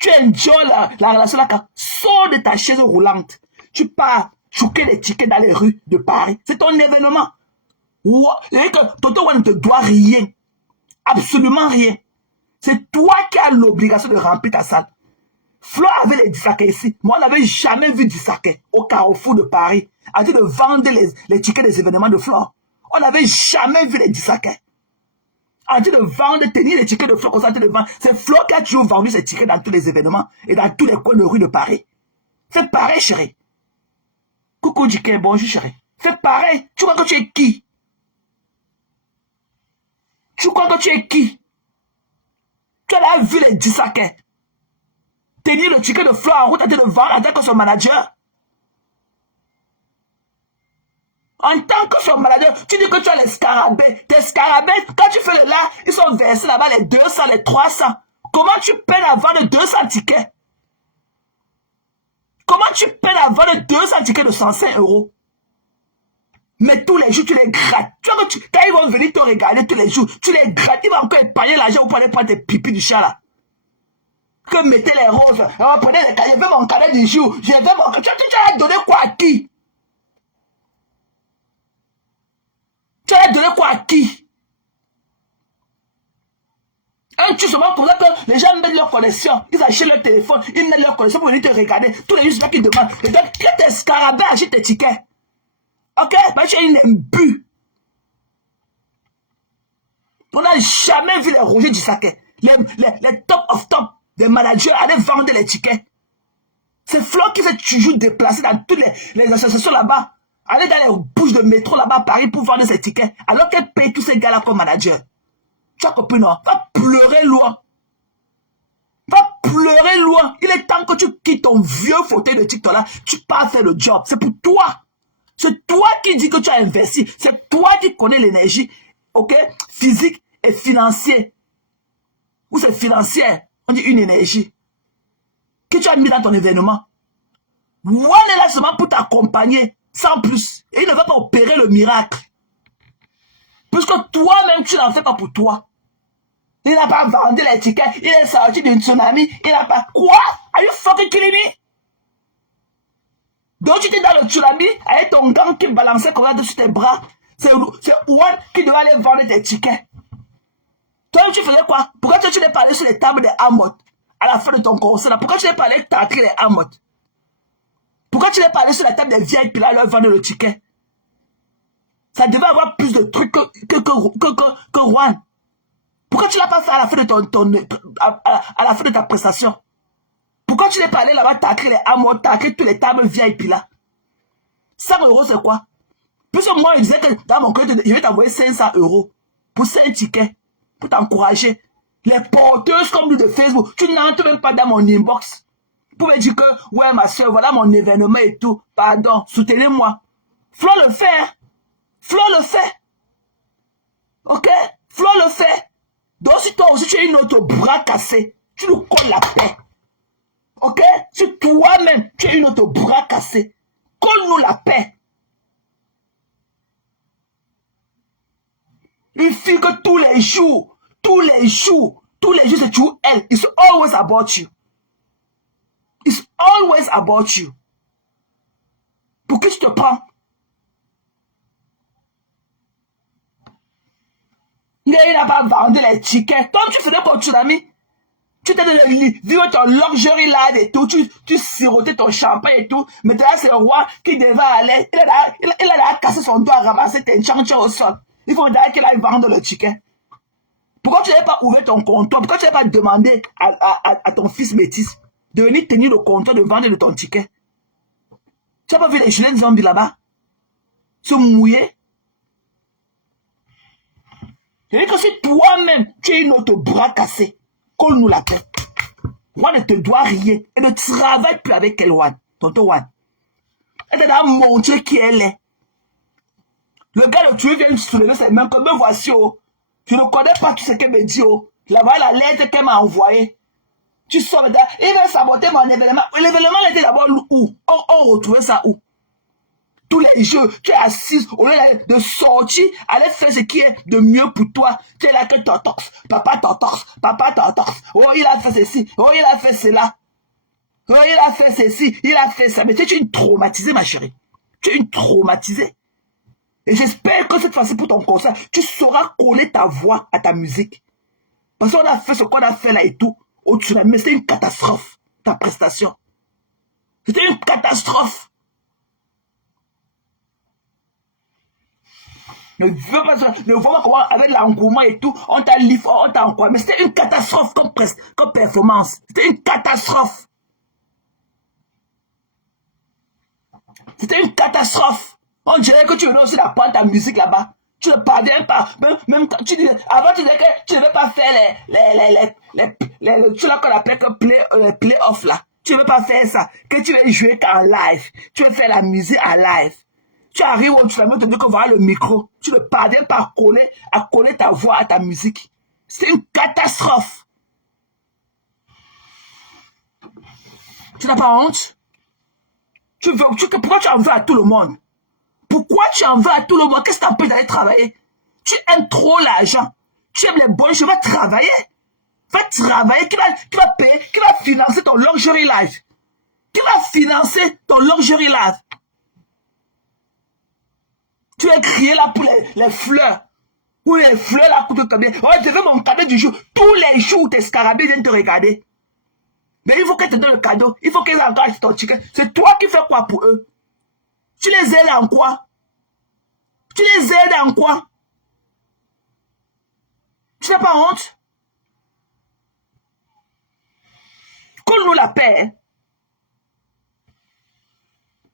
Tu enjoy la relation là quand? Sors de ta chaise roulante. Tu pars choquer les tickets dans les rues de Paris. C'est ton événement. C'est-à-dire que Toto ne te doit rien. Absolument rien. C'est toi qui as l'obligation de remplir ta salle. Flo avait les dissaquets ici. Moi, on n'avait jamais vu dissaquets au Carrefour de Paris. En train de vendre les tickets des événements de Flo. On n'avait jamais vu les dissaquets. En train de vendre, tenir les tickets de Flo comme ça, en train de vendre. C'est Flo qui a toujours vendu ses tickets dans tous les événements et dans tous les coins de rue de Paris. Fais pareil, chérie. Coucou, Diké, bonjour, chérie. Fais pareil. Tu crois que tu es qui? Tu crois que tu es qui? Tu as vu les dissaquets. Tenir le ticket de Flo en route en train de vendre en tant que son manager. En tant que son manager, tu dis que tu as les scarabées. Tes scarabées, quand tu fais le là, ils sont versés là-bas les 200, les 300. Comment tu peines à vendre 200 tickets? Comment tu peines à vendre 200 tickets de 105 €? Mais tous les jours, tu les grattes. Quand ils vont venir te regarder tous les jours, tu les grattes. Ils vont encore épargner l'argent pour aller prendre tes pipis du chat là. Que mettez les roses. Prenez les cahiers. Je veux mon cadet du jour. Je veux mon... Tu as donné quoi à qui? Tu as donné quoi à qui? Un truc seulement pour ça que les gens mettent leur connexion. Ils achètent leur téléphone. Ils mettent leur connexion pour venir te regarder. Tous les jours, c'est là qu'ils demandent. Et donc, quand tes scarabées achètent tes tickets. Ok? Mais tu as une imbue. On n'a jamais vu les Roger du Saké. Les top of top des managers aller vendre les tickets. C'est Flo qui s'est toujours déplacé dans toutes les associations là-bas. Aller dans les bouches de métro là-bas à Paris pour vendre ses tickets. Alors qu'elle paye tous ces gars-là comme manager. Tu as compris, non? Va pleurer loin. Va pleurer loin. Il est temps que tu quittes ton vieux fauteuil de TikTok là. Tu pars faire le job. C'est pour toi. C'est toi qui dis que tu as investi. C'est toi qui connais l'énergie, ok, physique et financière. Ou c'est financière, on dit une énergie. Que tu as mis dans ton événement. One est là seulement pour t'accompagner, sans plus. Et il ne va pas opérer le miracle. Puisque toi-même, tu n'en fais pas pour toi. Il n'a pas vendu les tickets, il est sorti d'une tsunami, il n'a pas... Quoi? Are you fucking kidding me? Donc tu étais dans le tsunami avec ton gant qui balançait comme ça dessus tes bras. C'est One qui devait aller vendre tes tickets. Toi, tu faisais quoi? Pourquoi tu n'es pas allé sur les tables des Amot à la fin de ton concert? Pourquoi tu n'es pas allé tâter les Amot? Pourquoi tu n'es pas allé sur la table des VIP là leur vendre le ticket? Ça devait avoir plus de trucs que One. Pourquoi tu ne l'as pas fait à la fin de à la fin de ta prestation? Pourquoi tu n'es pas allé là-bas tâter les Amot, tâter tous les tables VIP là? 100 € c'est quoi? Puisque moi, je disais que dans mon cœur, je vais t'envoyer 500 € pour 5 tickets, pour t'encourager. Les porteuses comme nous de Facebook, tu n'entres même pas dans mon inbox pour me dire que, ouais, ma soeur, voilà mon événement et tout. Pardon, soutenez-moi. Flo le fait. Hein? Flo le fait. Ok? Flo le fait. Donc, si toi aussi tu as une autre bras cassé, tu nous colles la paix. Ok? Si toi-même tu as une autre bras cassé, colle-nous la paix. Une fille que tous les jours, c'est toujours elle. It's always about you. It's always about you. Pour qui je te prends? Il n'a pas vendu les tickets. Toi, tu faisais comme tsunami. Tu étais dans le lit, vivre ton luxury life et tout. Tu sirotais ton champagne et tout. Mais là, c'est le roi qui devait aller. Il a cassé son doigt à ramasser tes chantiers au sol. Il faut d'ailleurs qu'il aille vendre le ticket. Pourquoi tu n'avais pas ouvert ton comptoir? Pourquoi tu n'avais pas demandé à ton fils métis de venir tenir le comptoir de vendre de ton ticket? Tu n'as pas vu les Julien zombies là-bas se mouiller? C'est-à-dire que si toi-même, tu as une autre bras cassé, Colle-nous la paix. One ne te doit rien. Et ne travaille plus avec elle, One. Tonton One. Elle t'a montré qui elle est. Le gars de Dieu vient soulever ses mains comme me voici. Oh. Je ne connais pas tout ce qu'elle me dit. Oh. Là-bas, la lettre qu'elle m'a envoyée. Tu sors dedans. Il va saboter mon événement. L'événement était d'abord où? On retrouvait ça où? Tous les jeux, tu es assise, au lieu de sortir, aller faire ce qui est de mieux pour toi. Tu es là que t'entorses. Papa t'entorse. Papa t'entorse. Oh, il a fait ceci. Oh, il a fait cela. Oh, il a fait ceci. Il a fait ça. Mais tu es une traumatisée, ma chérie. Tu es une traumatisée. Et j'espère que cette fois-ci, pour ton concert, tu sauras coller ta voix à ta musique. Parce qu'on a fait ce qu'on a fait là et tout. Oh, mais c'était une catastrophe, ta prestation. C'était une catastrophe. Ne vois pas comment, avec l'engouement et tout, on t'a livré, on t'a encouragé. Mais c'était une catastrophe comme performance. C'était une catastrophe. C'était une catastrophe. On dirait que tu veux aussi apprendre ta musique là-bas. Tu ne parviens pas. Même quand tu dis, avant tu disais que tu ne veux pas faire tu l'as qu'on appelle que play-off là. Tu ne veux pas faire ça. Que tu veux jouer qu'en live. Tu veux faire la musique en live. Tu arrives où tu vas te dire que voilà le micro. Tu ne parviens pas à coller ta voix à ta musique. C'est une catastrophe. Tu n'as pas honte? Pourquoi tu en veux à tout le monde? Pourquoi tu en veux à tout le monde? Qu'est-ce que t'empêche d'aller travailler? Tu aimes trop l'argent. Tu aimes les bonnes choses. Va travailler. Va travailler. Qui va payer? Qui va financer ton luxury life? Qui va financer ton luxury life? Tu es crié là pour les fleurs. Ou les fleurs là coûtent combien? Oh, je veux mon cadeau du jour. Tous les jours, tes scarabées viennent te regarder. Mais il faut qu'elles te donnent le cadeau. Il faut qu'elles engagent ton ticket. C'est toi qui fais quoi pour eux? Tu les aides en quoi? Tu les aides en quoi? Tu n'as pas honte? Colle-nous la paix. Hein?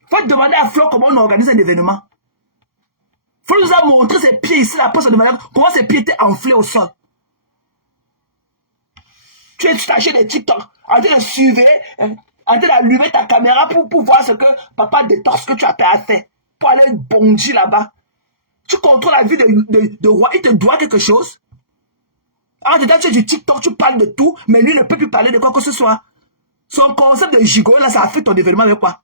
Faut demander à Flo comment on organise un événement. Flo nous a montré ses pieds ici, là, pour se demander comment ses pieds étaient enflés au sol. Tu t'achètes des TikTok, en train de suivre, en train d'allumer ta caméra pour voir ce que papa détorse que tu as fait. Pour aller bondir là-bas. Tu contrôles la vie de roi, il te doit quelque chose. En dedans, tu es du TikTok, tu parles de tout, mais lui ne peut plus parler de quoi que ce soit. Son concept de gigolo, là, ça a fait ton événement avec quoi?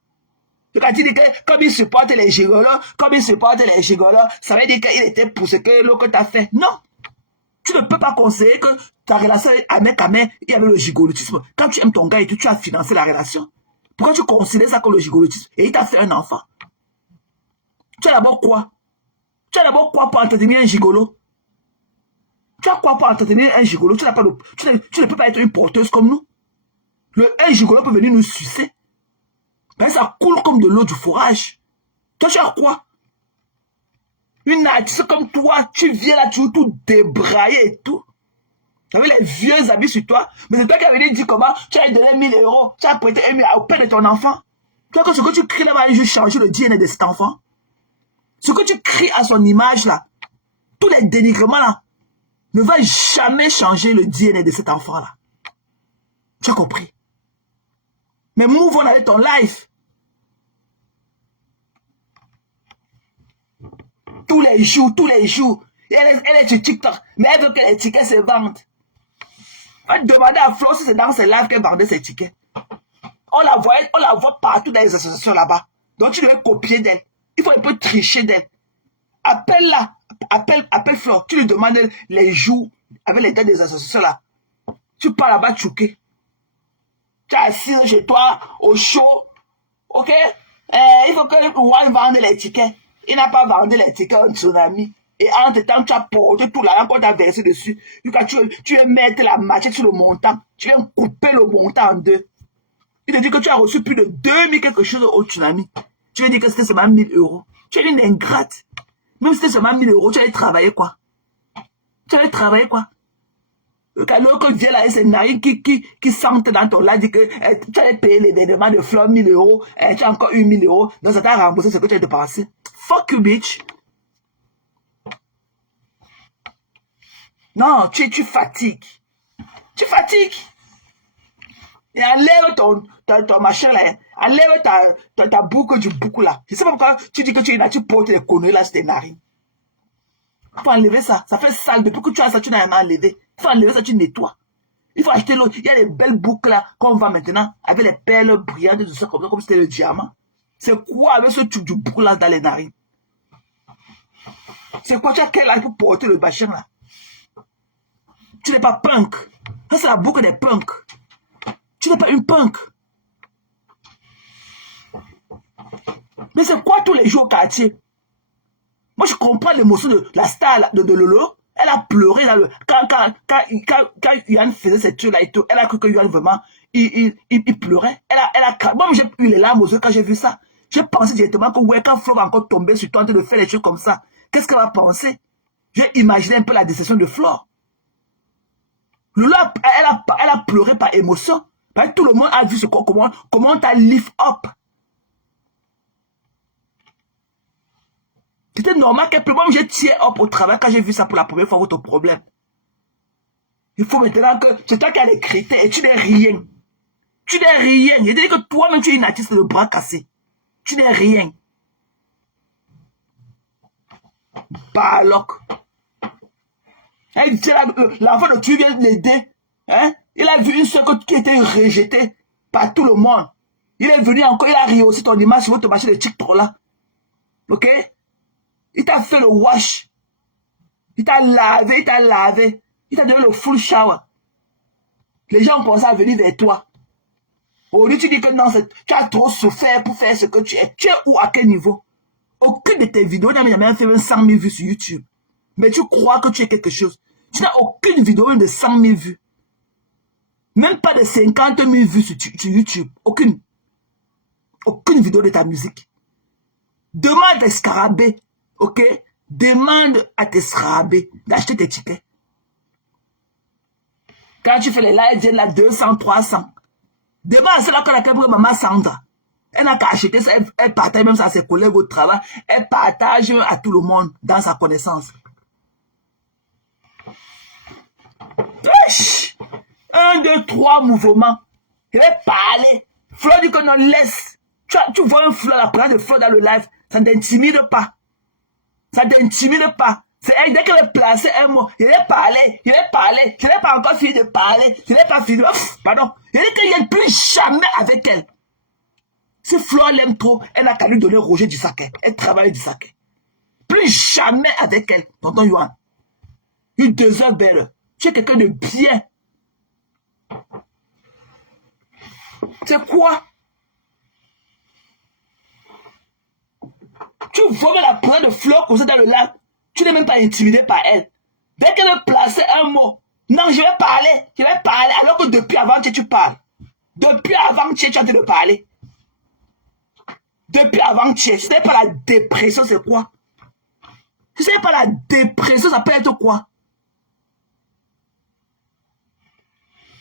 Quand il dit que comme il supporte les gigolos, ça veut dire qu'il était pour ce que l'autre t'a fait. Non. Tu ne peux pas conseiller que ta relation avec Amé, il y avait le gigolotisme. Quand tu aimes ton gars et tout, tu as financé la relation. Pourquoi tu considères ça comme le gigolotisme? Et il t'a fait un enfant. Tu as d'abord quoi? Tu as d'abord quoi pour entretenir un gigolo? Tu as quoi pour entretenir un gigolo? Tu ne peux pas être une porteuse comme nous. Un gigolo peut venir nous sucer. Ben ça coule comme de l'eau du fourrage. Toi, tu as quoi? Une artiste comme toi, tu viens là, tu veux tout débrailler et tout. Tu avais les vieux habits sur toi. Mais c'est toi qui avais dit comment tu as donné 1000 euros. Tu as prêté 1 000 au père de ton enfant. Toi, que ce que tu cries là va juste changer le DNA de cet enfant. Ce que tu cries à son image là, tous les dénigrements là, ne va jamais changer le DNA de cet enfant là. Tu as compris? Mais move on avec ton life. Tous les jours. Et elle est sur TikTok. Mais elle veut que les tickets se vendent. On va demander à Flo si c'est dans ses lives qu'elle vendait ses tickets. On la voit partout dans les associations là-bas. Donc tu devais copier d'elle. Il faut un peu tricher d'elle. Appelle-la. Appelle Flo. Tu lui demandes les jours avec les dates des associations là. Tu pars là-bas choqué. Tu es assis chez toi, au show. Ok? Il faut que One vende les tickets. Il n'a pas vendu les tickets à un tsunami. Et entre-temps, tu as porté tout l'argent qu'on t'a versé dessus. Tu veux mettre la machette sur le montant. Tu viens couper le montant en deux. Il te dit que tu as reçu plus de 2000 quelque chose au tsunami. Tu veux dire que c'était seulement 1000 euros. Tu es une ingrate. Même si c'était seulement 1000 euros, tu allais travailler quoi? Quand l'autre vient là, c'est Naïm qui sente dans ton là, dit que tu allais payer l'événement de Flore 1000 euros, tu as encore eu 1000 euros, donc ça t'a remboursé ce que tu as dépensé. Fuck you, bitch. Non, tu fatigues. Tu fatigues. Et enlève ton machin là. Enlève ta boucle du boucle là. Je sais pas pourquoi tu dis que tu portes les conneries là sur tes narines. Il faut enlever ça. Ça fait sale. Depuis que tu as ça, tu n'as rien enlevé. Il faut enlever ça, tu nettoies. Il faut acheter l'autre. Il y a des belles boucles là qu'on vend maintenant avec les perles brillantes de tout ça comme si c'était le diamant. C'est quoi avec ce truc du boucle là dans les narines? C'est quoi? Tu as quel âge pour porter le machin là? Tu n'es pas punk. Ça, c'est la boucle des punks. Tu n'es pas une punk. Mais c'est quoi tous les jours au quartier? Moi, je comprends l'émotion de la star de Lolo. Elle a pleuré dans le... Quand Yann faisait cette trucs là et tout, elle a cru que Yann vraiment, il pleurait. Moi, j'ai eu les larmes aux yeux quand j'ai vu ça. J'ai pensé directement que ouais, quand Flo va encore tomber sur toi en train de faire des choses comme ça, qu'est-ce qu'elle va penser? J'ai imaginé un peu la déception de Flore. Lolo, elle a pleuré par émotion. Parce que tout le monde a vu comment t'as lift up. C'était normal qu'elle pleure. Moi, j'ai tiré up au travail quand j'ai vu ça pour la première fois, votre problème. Il faut maintenant que c'est toi qui as les critères et tu n'es rien. Tu n'es rien. Je dis que toi-même, tu es une artiste de bras cassés. Tu n'es rien. Baloc. L'enfant de tu viens l'aider. Hein? Il a vu une seule qui était rejetée par tout le monde. Il est venu encore, il a rehaussé ton image sur votre machine de TikTok là. Ok? Il t'a fait le wash. Il t'a lavé. Il t'a donné le full shower. Les gens ont pensé à venir vers toi. Aujourd'hui, tu dis que non, tu as trop souffert pour faire ce que tu es. Tu es où, à quel niveau? Aucune de tes vidéos n'a jamais fait 100 000 vues sur YouTube. Mais tu crois que tu es quelque chose. Tu n'as aucune vidéo de 100 000 vues. Même pas de 50 000 vues sur YouTube. Aucune. Aucune vidéo de ta musique. Demande à tes scarabées. Ok? Demande à tes scarabées d'acheter tes tickets. Quand tu fais les lives, viennent là 200, 300. Demande à celle-là qu'on a pour maman Sandra. Elle n'a qu'à acheter ça. Elle partage même ça à ses collègues au travail. Elle partage à tout le monde dans sa connaissance. Wesh! 1, 2, 3 mouvements. Je vais parler. Flo dit que non, laisse. Tu vois un Flo, la présence de Flo dans le live. Ça ne t'intimide pas. Ça ne t'intimide pas. C'est elle, dès qu'elle est placée un mot, je vais parler. Je n'ai pas encore fini de parler. Je n'ai pas fini. Pardon. Je dis qu'il n'y a plus jamais avec elle. Si Flo l'aime trop, elle n'a qu'à lui donner Roger du Saké. Elle travaille du Saké. Plus jamais avec elle, tonton Yohan. Une 2 heures belle. Tu es quelqu'un de bien. C'est quoi? Tu vois la présence de Flo comme ça dans le lac. Tu n'es même pas intimidé par elle. Dès qu'elle veut placer un mot, non, je vais parler, alors que depuis avant-hier, tu parles. Depuis avant-hier, tu as en train de parler. Depuis avant-hier, ce n'est pas la dépression, c'est quoi? Ce n'est pas la dépression, ça peut être quoi?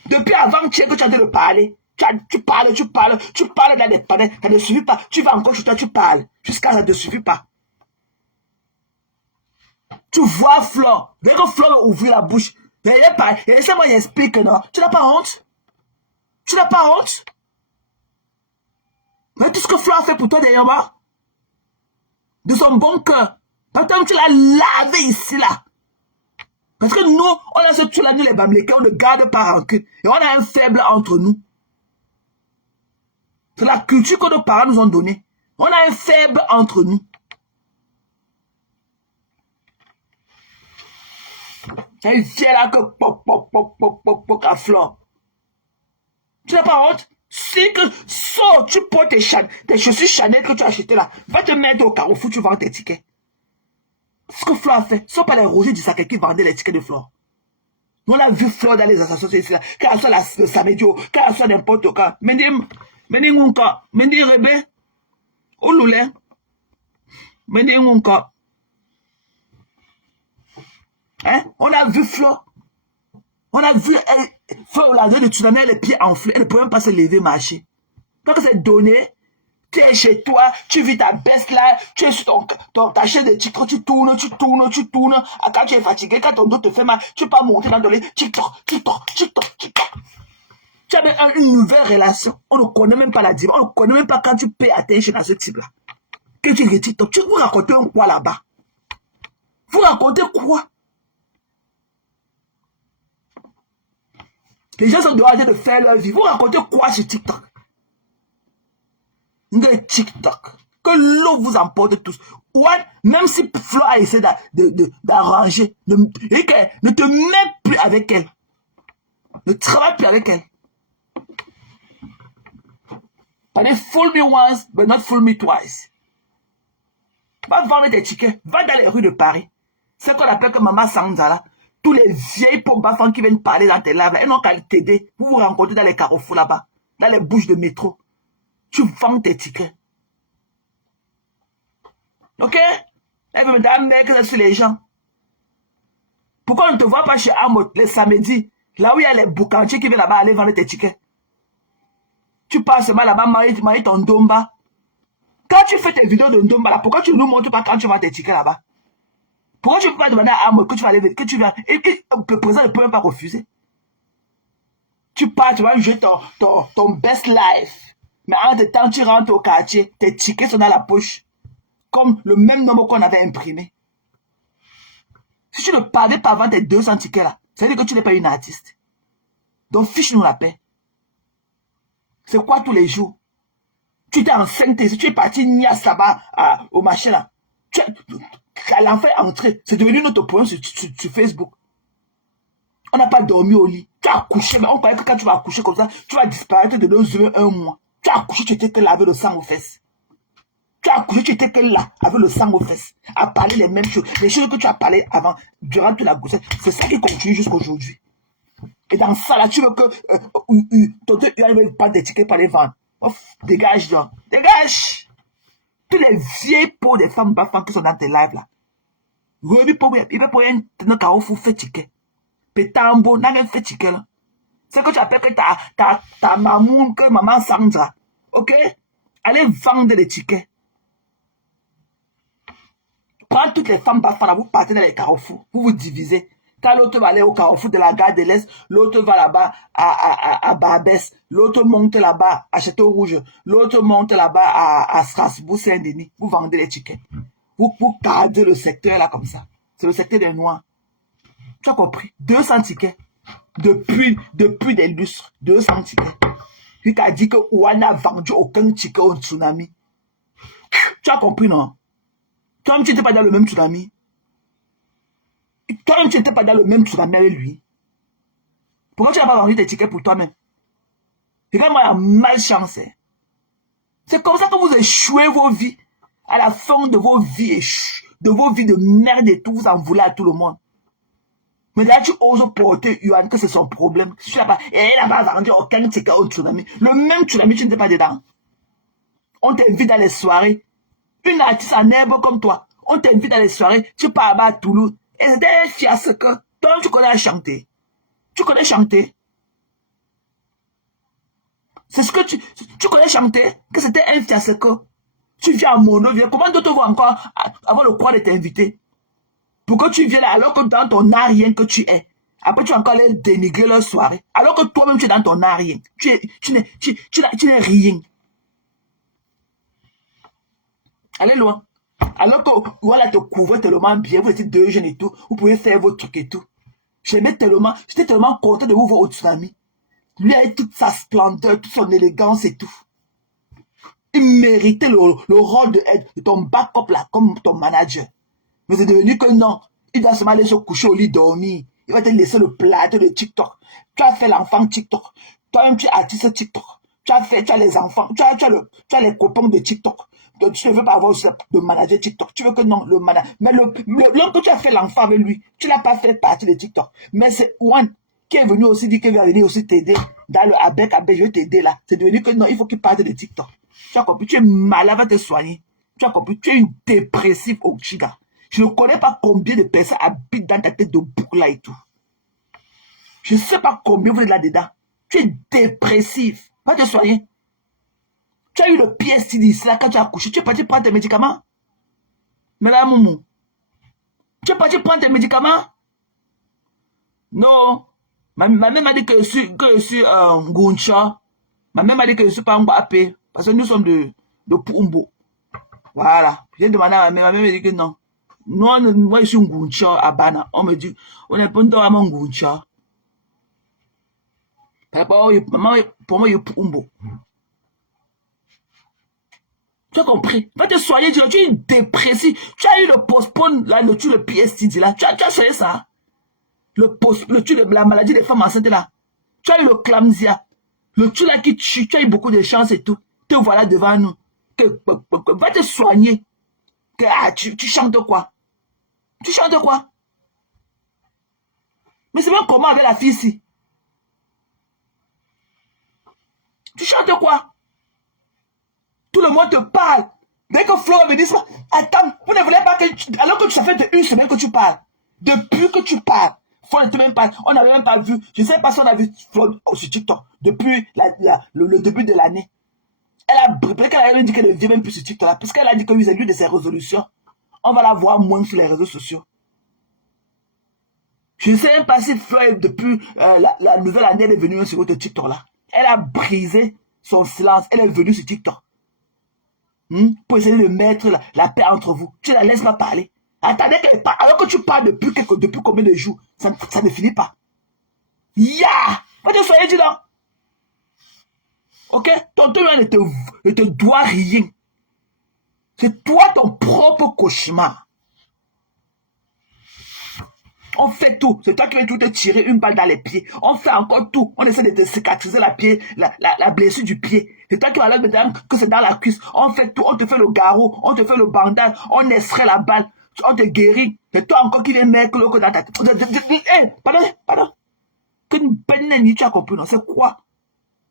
Depuis avant-hier que tu as en train de parler. Tu parles, ça ne suffit pas. Tu vas encore chez toi, tu parles. Jusqu'à ça ne te suffit pas. Tu vois Flore. Dès que Flore a ouvert la bouche, laissez-moi expliquer, non? Tu n'as pas honte? Tu n'as pas honte? Mais tout ce que Flore a fait pour toi dernièrement, de son bon cœur, parce que tu l'as lavé ici, là. Parce que nous, on a ce truc-là, nous les Bamileke, on ne garde pas rancune. Et on a un faible entre nous. C'est la culture que nos parents nous ont donnée. On a un faible entre nous. Elle vient là que poc à Flore. Tu n'as pas honte? C'est que sors, tu portes tes chaussures Chanel que tu as achetées là. Va te mettre au Carrefour, tu vends tes tickets. C'est ce que Flore a fait. Ce sont pas les Roger du Saké qui vendaient les tickets de Flore. On a vu Flore dans les associations ici là. Quand elle soit le Samédio, quand elle soit n'importe quoi. Mendi Ngunka, Mendi Rebe, Ouloulé, Mendi Ngunka. Hein? On a vu Flore. On a vu Flore la de Tsunami, les pieds enflés. Elle ne pouvait même pas se lever, marcher. Donc c'est donné. Tu es chez toi, tu vis ta best life, tu es sur ta chaîne de TikTok, tu tournes. Ah, quand tu es fatigué, quand ton dos te fait mal, tu peux monter dans le lit. TikTok. Tu as même une nouvelle relation. On ne connaît même pas la dimension. On ne connaît même pas quand tu payes attention à ce type-là. Que tu es TikTok. Tu vous racontez quoi là-bas? Vous racontez quoi? Les gens sont dehors de faire leur vie. Vous racontez quoi sur TikTok? TikTok. Que l'eau vous emporte tous. Ouais, même si Flo a essayé d'arranger, ne te mets plus avec elle. Ne travaille plus avec elle. Allez, fool me once, but not fool me twice. Va vendre tes tickets. Va dans les rues de Paris. C'est ce qu'on appelle que Maman Sandra là. Tous les vieilles pauvres bafans qui viennent parler dans tes lives là, ils n'ont qu'à t'aider. Vous vous rencontrez dans les carrefours là-bas, dans les bouches de métro. Tu vends tes tickets. Ok? Elle veut me dire que c'est sur les gens. Pourquoi on ne te voit pas chez Amot les samedis, là où il y a les boucantiers qui viennent là-bas aller vendre tes tickets? Tu passes seulement là-bas, marie ton domba. Quand tu fais tes vidéos de domba là, pourquoi tu ne nous montres pas quand tu vends tes tickets là-bas? Pourquoi tu ne peux pas demander à Amot que tu vas aller, que tu viens, et le président ne peut même pas refuser? Tu pars, tu vas jouer ton best life. Mais en même temps, tu rentres au quartier, tes tickets sont dans la poche. Comme le même nombre qu'on avait imprimé. Si tu ne pavais pas vendre tes 200 tickets là, ça veut dire que tu n'es pas une artiste. Donc fiche-nous la paix. C'est quoi tous les jours? Tu t'es enceinte, si tu es parti niasse là-bas au machin là. L'enfant est entré. C'est devenu notre point sur Facebook. On n'a pas dormi au lit. Tu as accouché, mais on croyait que quand tu vas accoucher comme ça, tu vas disparaître de nos yeux un mois. Tu as accouché, tu étais que là avec le sang aux fesses. Tu as accouché, tu étais que là avec le sang aux fesses. À parler les mêmes choses. Les choses que tu as parlé avant, durant toute la grossesse. C'est ça qui continue jusqu'à aujourd'hui. Et dans ça là, tu veux que ton Dieu ne pas des tickets pour les vendre. Oh, dégage donc. Dégage. Tous les vieilles peaux des femmes bafans qui sont dans tes lives là. Rebi pour il va pour un carrefour fait ticket. Pétambo, n'a rien fait ticket là. C'est que tu appelles que ta maman, que maman Sandra. Ok? Allez vendre des tickets. Prends toutes les femmes bafans là, vous partez dans les carrefours. Vous vous divisez. Quand l'autre va aller au carrefour de la gare de l'Est, l'autre va là-bas à Barbès, l'autre monte là-bas à Château-Rouge, l'autre monte là-bas à Strasbourg-Saint-Denis. Vous vendez les tickets. Vous cadrez le secteur là comme ça. C'est le secteur des Noirs. Tu as compris? 200 tickets. Depuis des lustres. 200 tickets. Il a dit que Ouane n'a vendu aucun ticket au tsunami. Tu as compris, non? Toi-même, tu n'étais pas dans le même tsunami. Toi-même, tu n'étais pas dans le même tsunami avec lui. Pourquoi tu n'as pas vendu tes tickets pour toi-même? Regarde-moi la malchance. C'est comme ça que vous échouez vos vies. À la fin de vos vies, de merde et tout, vous en voulez à tout le monde. Mais là, tu oses porter Yuan que c'est son problème. Si tu n'as pas, et elle n'a pas vendu aucun ticket au tsunami. Le même tsunami, tu n'étais pas dedans. On t'invite dans les soirées. Une artiste en herbe comme toi, on t'invite dans les soirées, tu pars là-bas à Toulouse. Et c'était un fiasco. Toi, tu connais à chanter. Tu connais chanter. C'est ce que tu connais chanter, que c'était un fiasco. Tu viens à Mono, comment d'autres vont encore avoir le droit de t'inviter? Pourquoi tu viens là alors que dans ton art rien que tu es? Après, tu vas encore les dénigrer leur soirée. Alors que toi-même, tu es dans ton art rien. Tu n'es rien. Allez loin. Alors que voilà, te couvre tellement bien, vous étiez deux jeunes et tout, vous pouvez faire vos trucs et tout. J'étais tellement content de vous voir au tsunami. Lui avec toute sa splendeur, toute son élégance et tout. Il méritait le rôle de ton backup là, comme ton manager. Mais c'est devenu que non. Il doit seulement aller se coucher au lit dormir. Il va te laisser le plateau de TikTok. Tu as fait l'enfant TikTok. Toi-même, tu es artiste TikTok. Tu as les enfants. Tu as les copains de TikTok. Donc, tu ne veux pas avoir de manager TikTok. Tu veux que non, le manager. Mais l'homme que tu as fait l'enfant avec lui, tu ne l'as pas fait partie de TikTok. Mais c'est One qui est venu aussi dire qu'il va venir aussi t'aider dans le Abek, je vais t'aider là. C'est devenu que non, il faut qu'il parte de TikTok. Tu as compris? Tu es malade, va te soigner. Tu as compris? Tu es une dépressive au Chiga. Je ne connais pas combien de personnes habitent dans ta tête de boucle là et tout. Je ne sais pas combien vous êtes là-dedans. Tu es dépressif. Va te soigner. Tu as eu le PSTD là quand tu as accouché. Tu es parti prendre tes médicaments? Mais là, Moumou. Tu es parti prendre tes médicaments? Non. Ma mère m'a dit que je suis Guncha. Ma mère m'a dit que je ne suis pas Mbappé. Parce que nous sommes de Pumbo. Voilà. J'ai demandé à ma mère m'a dit que non. Moi, je suis Guncha à Bana. On me dit, on est pas un Guncha. Pour moi, il est Pumbo. Tu as compris? Va te soigner, tu es dépressif. Tu as eu le postpone, là, le PSTD, là. Tu as soigné ça. La maladie des femmes enceintes, là. Tu as eu le chlamydia. Le tue là qui tue. Tu as eu beaucoup de chance et tout. Te voilà devant nous. Va te soigner. Tu chantes quoi? Tu chantes quoi? Mais c'est même comment avec la fille ici? Tu chantes quoi? Tout le monde te parle. Dès que Flo me dit, attends, vous ne voulez pas que alors que ça fait une semaine que tu parles. Depuis que tu parles. Flo ne te même pas. On n'avait même pas vu. Je ne sais pas si on a vu Flo sur TikTok. Depuis le début de l'année. Peut-être qu'elle a dit qu'elle ne vient même plus sur TikTok. Parce qu'elle a dit que vis-à-vis de ses résolutions, on va la voir moins sur les réseaux sociaux. Je ne sais même pas si Flo, depuis la nouvelle année, elle est venue sur votre TikTok là. Elle a brisé son silence. Elle est venue sur TikTok. Pour essayer de mettre la paix entre vous. Tu ne la laisses pas parler. Attendez qu'elle parle. Alors que tu parles depuis combien de jours, ça ne finit pas. Va te soigner, dis donc. Ok? Tonton ne te doit rien. C'est toi ton propre cauchemar. On fait tout. C'est toi qui vas tout te tirer une balle dans les pieds. On fait encore tout. On essaie de te cicatriser la blessure du pied. C'est toi qui vas dire que c'est dans la cuisse. On fait tout. On te fait le garrot. On te fait le bandage. On extrait la balle. On te guérit. C'est toi encore qui viens mettre le dans ta tête. Pardon. Que une peine tu as compris, non? C'est quoi?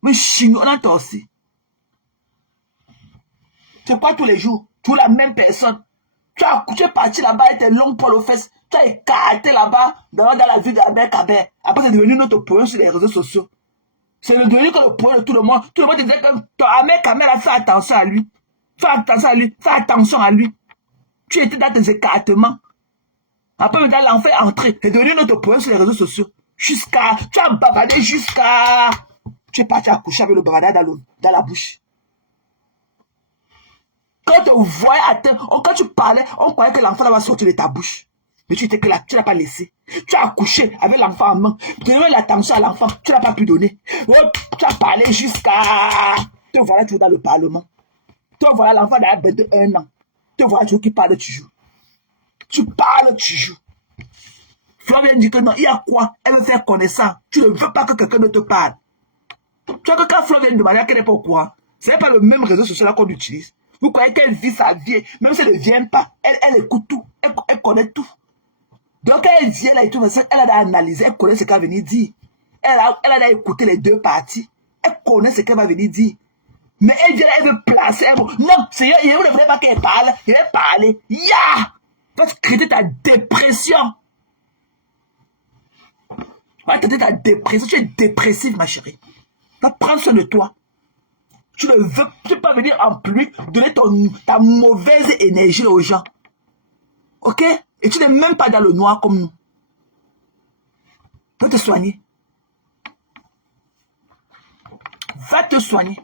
Mais chinois, on entend aussi. C'est quoi tous les jours? Toujours la même personne. Tu es parti là-bas avec tes longues poils aux fesses. Tu as écarté là-bas dans la ville d'Amel Kabé. Après, c'est devenu notre problème sur les réseaux sociaux. C'est devenu que le problème de tout le monde. Tout le monde disait que ton Amel Kabé a fait attention à lui. Fais attention à lui. Tu étais dans tes écartements. Après, maintenant, l'enfant est entré. C'est devenu notre problème sur les réseaux sociaux. Tu as bavardé jusqu'à... Tu es parti accoucher avec le bavardage dans la bouche. Quand on voyait quand tu parlais, on croyait que l'enfant va sortir de ta bouche. Mais tu étais que là, tu ne l'as pas laissé. Tu as accouché avec l'enfant en main. Tu donnes l'attention à l'enfant, tu ne l'as pas pu donner. Tu as parlé jusqu'à... Te voilà toujours dans le parlement. Te voilà l'enfant dans de 1 an. Te voilà toujours qui parle, tu joues. Tu parles, tu joues. Flavien dit que non, il y a quoi? Elle veut faire connaissance. Tu ne veux pas que quelqu'un ne te parle. Tu vois que quand Flavien demande qu'elle n'est pas au courant, ce n'est pas le même réseau social qu'on utilise. Vous croyez qu'elle vit sa vie, même si elle ne vient pas, elle écoute tout, elle connaît tout. Donc quand elle vient là et tout, elle a analysé, elle connaît ce qu'elle va venir dire. Elle a écouté les deux parties, elle connaît ce qu'elle va venir dire. Mais elle vient là, elle veut placer un mot. Non, Seigneur, vous ne voulez pas qu'elle parle, elle va parler. Va traiter ta dépression. Va traiter ta dépression, tu es dépressif, ma chérie. Va prendre soin de toi. Tu ne veux pas venir en plus donner ta mauvaise énergie aux gens. Ok? Et tu n'es même pas dans le noir comme nous. Va te soigner. Va te soigner.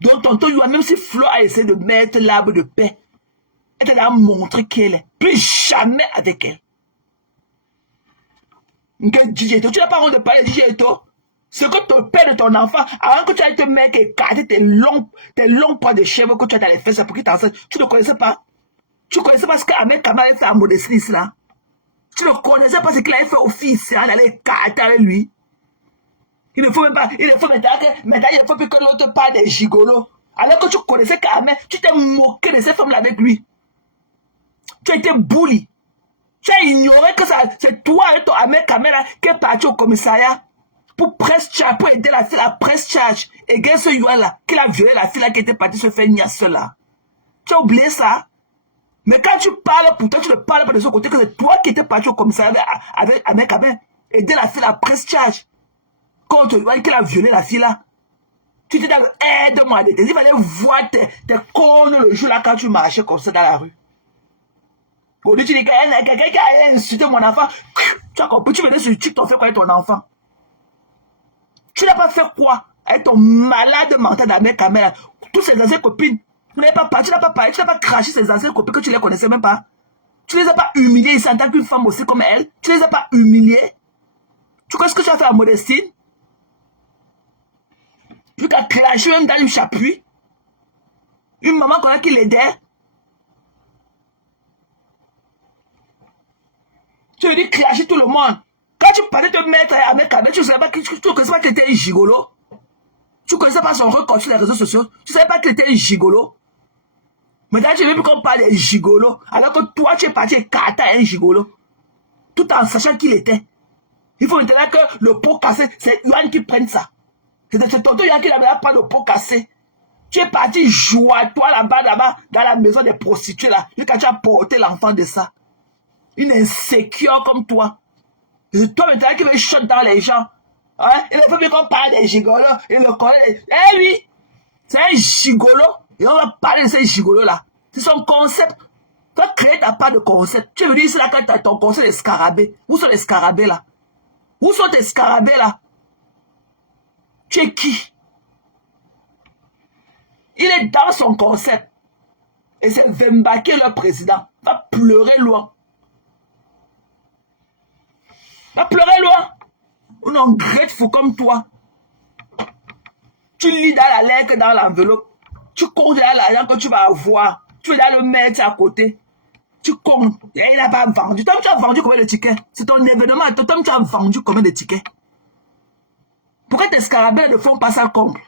Donc, tonton Youa, même si Flo a essayé de mettre l'arbre de paix, elle t'a montré qu'elle est. Plus jamais avec elle. Tu n'as pas honte de parler de DJ Eto. Ce que ton père de ton enfant, avant que tu ailles te mettre et écarter tes longs poils de cheveux que tu as dans les fesses pour qu'il t'enseigne, tu ne connaissais pas. Tu ne connaissais pas ce qu'Ahmed Kamal avait fait à Modestis là. Tu ne connaissais pas ce qu'il avait fait au fils, hein, d'aller écarter avec lui. Il ne faut même pas, il faut maintenant il ne faut plus que l'autre parle des gigolos. Alors que tu connaissais qu'Ahmed, tu t'es moqué de ces femmes-là avec lui. Tu as été bully. Tu as ignoré que c'est toi et ton Ahmed Kamal qui est parti au commissariat. Pour aider la fille à press charge. Et quel ce Yohan là, qui a violé la fille là qui était partie se faire niasse là. Tu as oublié ça? Mais quand tu parles, pourtant tu ne parles pas de ce côté que c'est toi qui étais parti au commissariat avec Ahmed, aider la fille à press charge. Contre Yohan qui a violé la fille là. Tu étais dans le aide-moi. Il fallait voir tes cônes le jour là quand tu marchais comme ça dans la rue. Pour lui, tu dis quelqu'un qui a insulté mon enfant. Tu as compris, tu venais sur TikTok, fait quoi avec ton enfant? Tu n'as pas fait quoi avec ton malade mental d'Ahmed Kamel? Toutes ses anciennes copines. Tu n'as pas parlé, tu n'as pas parlé, tu n'as pas craché ses anciennes copines que tu ne les connaissais même pas. Tu ne les as pas humiliées ici en tant qu'une femme aussi comme elle. Tu ne les as pas humiliées. Tu connais ce que tu as fait à Modestine? Tu as craché même dans une chapuis. Une maman qui l'aidait. Tu veux dire cracher tout le monde. Quand tu parlais de mettre avec Kamel, tu ne savais pas qu'il était un gigolo. Tu ne connaissais pas son record sur les réseaux sociaux. Tu ne savais pas qu'il était un gigolo. Maintenant, tu veux plus qu'on parle des gigolos. Alors que toi, tu es parti écarter un gigolo. Tout en sachant qu'il était. Il faut maintenant que le pot cassé, c'est Yohan qui prenne ça. C'est tonton Yohan qui n'avait pas le pot cassé. Tu es parti jouer à toi là-bas, dans la maison des prostituées là. Et quand tu as porté l'enfant de ça. Une insécure comme toi. C'est toi maintenant qui veux shot dans les gens. Hein? Il ne faut plus qu'on parle des gigolos. Il le connaît. Eh oui! C'est un gigolo. Et on va parler de ces gigolos-là. C'est son concept. Tu as créé ta part de concept. Tu veux dire, c'est là quand tu as ton concept des scarabées. Où sont les scarabées là? Où sont tes scarabées là? Tu es qui? Il est dans son concept. Et c'est Vemba qui est le président. Va pleurer loin. Va pleurer loin. On en grateful comme toi. Tu lis dans la lettre, dans l'enveloppe. Tu comptes dans l'argent que tu vas avoir. Tu vas le mettre à côté. Tu comptes. Et il n'a pas vendu. Toi, tu as vendu combien de tickets? C'est ton événement. Toi, tu as vendu combien de tickets? Pourquoi tes scarabées ne font pas ça comble?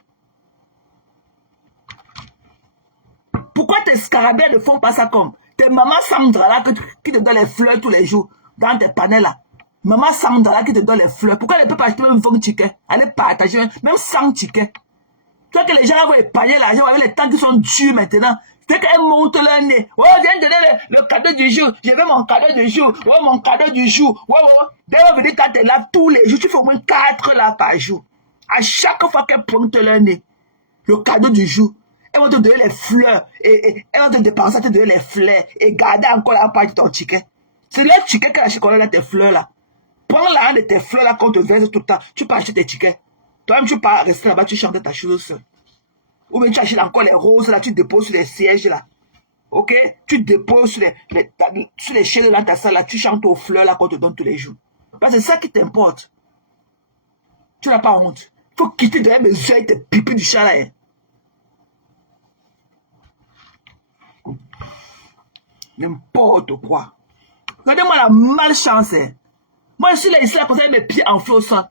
Pourquoi tes scarabées ne font pas ça comble? Tes mamans Sandra là qui te donne les fleurs tous les jours dans tes panels là. Maman Sandra là qui te donne les fleurs. Pourquoi elle ne peut pas acheter même 20 tickets? Allez partager même 100 tickets. Tu vois que les gens vont épargner l'argent avec les temps qui sont durs maintenant. C'est qu'elles montent leur nez. Oh, viens de donner le cadeau du jour. Je veux mon cadeau du jour. Oh, mon cadeau du jour. Oh, oh. D'ailleurs, venir quand tu es là tous les jours, tu fais au moins 4 là par jour. À chaque fois qu'elles pointent leur nez, le cadeau du jour, elles vont te donner les fleurs. Et elles vont te dépenser, te donner les fleurs. Et garder encore la part de ton ticket. C'est le ticket qu'elle achète dans tes fleurs là. Prends l'argent de tes fleurs là qu'on te verse tout le temps. Tu peux acheter tes tickets. Toi-même, tu peux rester là-bas, tu chantes ta chose seule. Ou bien tu achètes encore les roses là, tu déposes sur les sièges là. Ok? Tu déposes sur les chaînes dans ta salle là, tu chantes aux fleurs là qu'on te donne tous les jours. C'est ça qui t'importe. Tu n'as pas honte. Il faut quitter derrière mes yeux et tes pipis du chat là. Hein. N'importe quoi. Regardez-moi la malchance. Hein. Moi, je suis là ici, là, comme ça, mes pieds en feu au sol.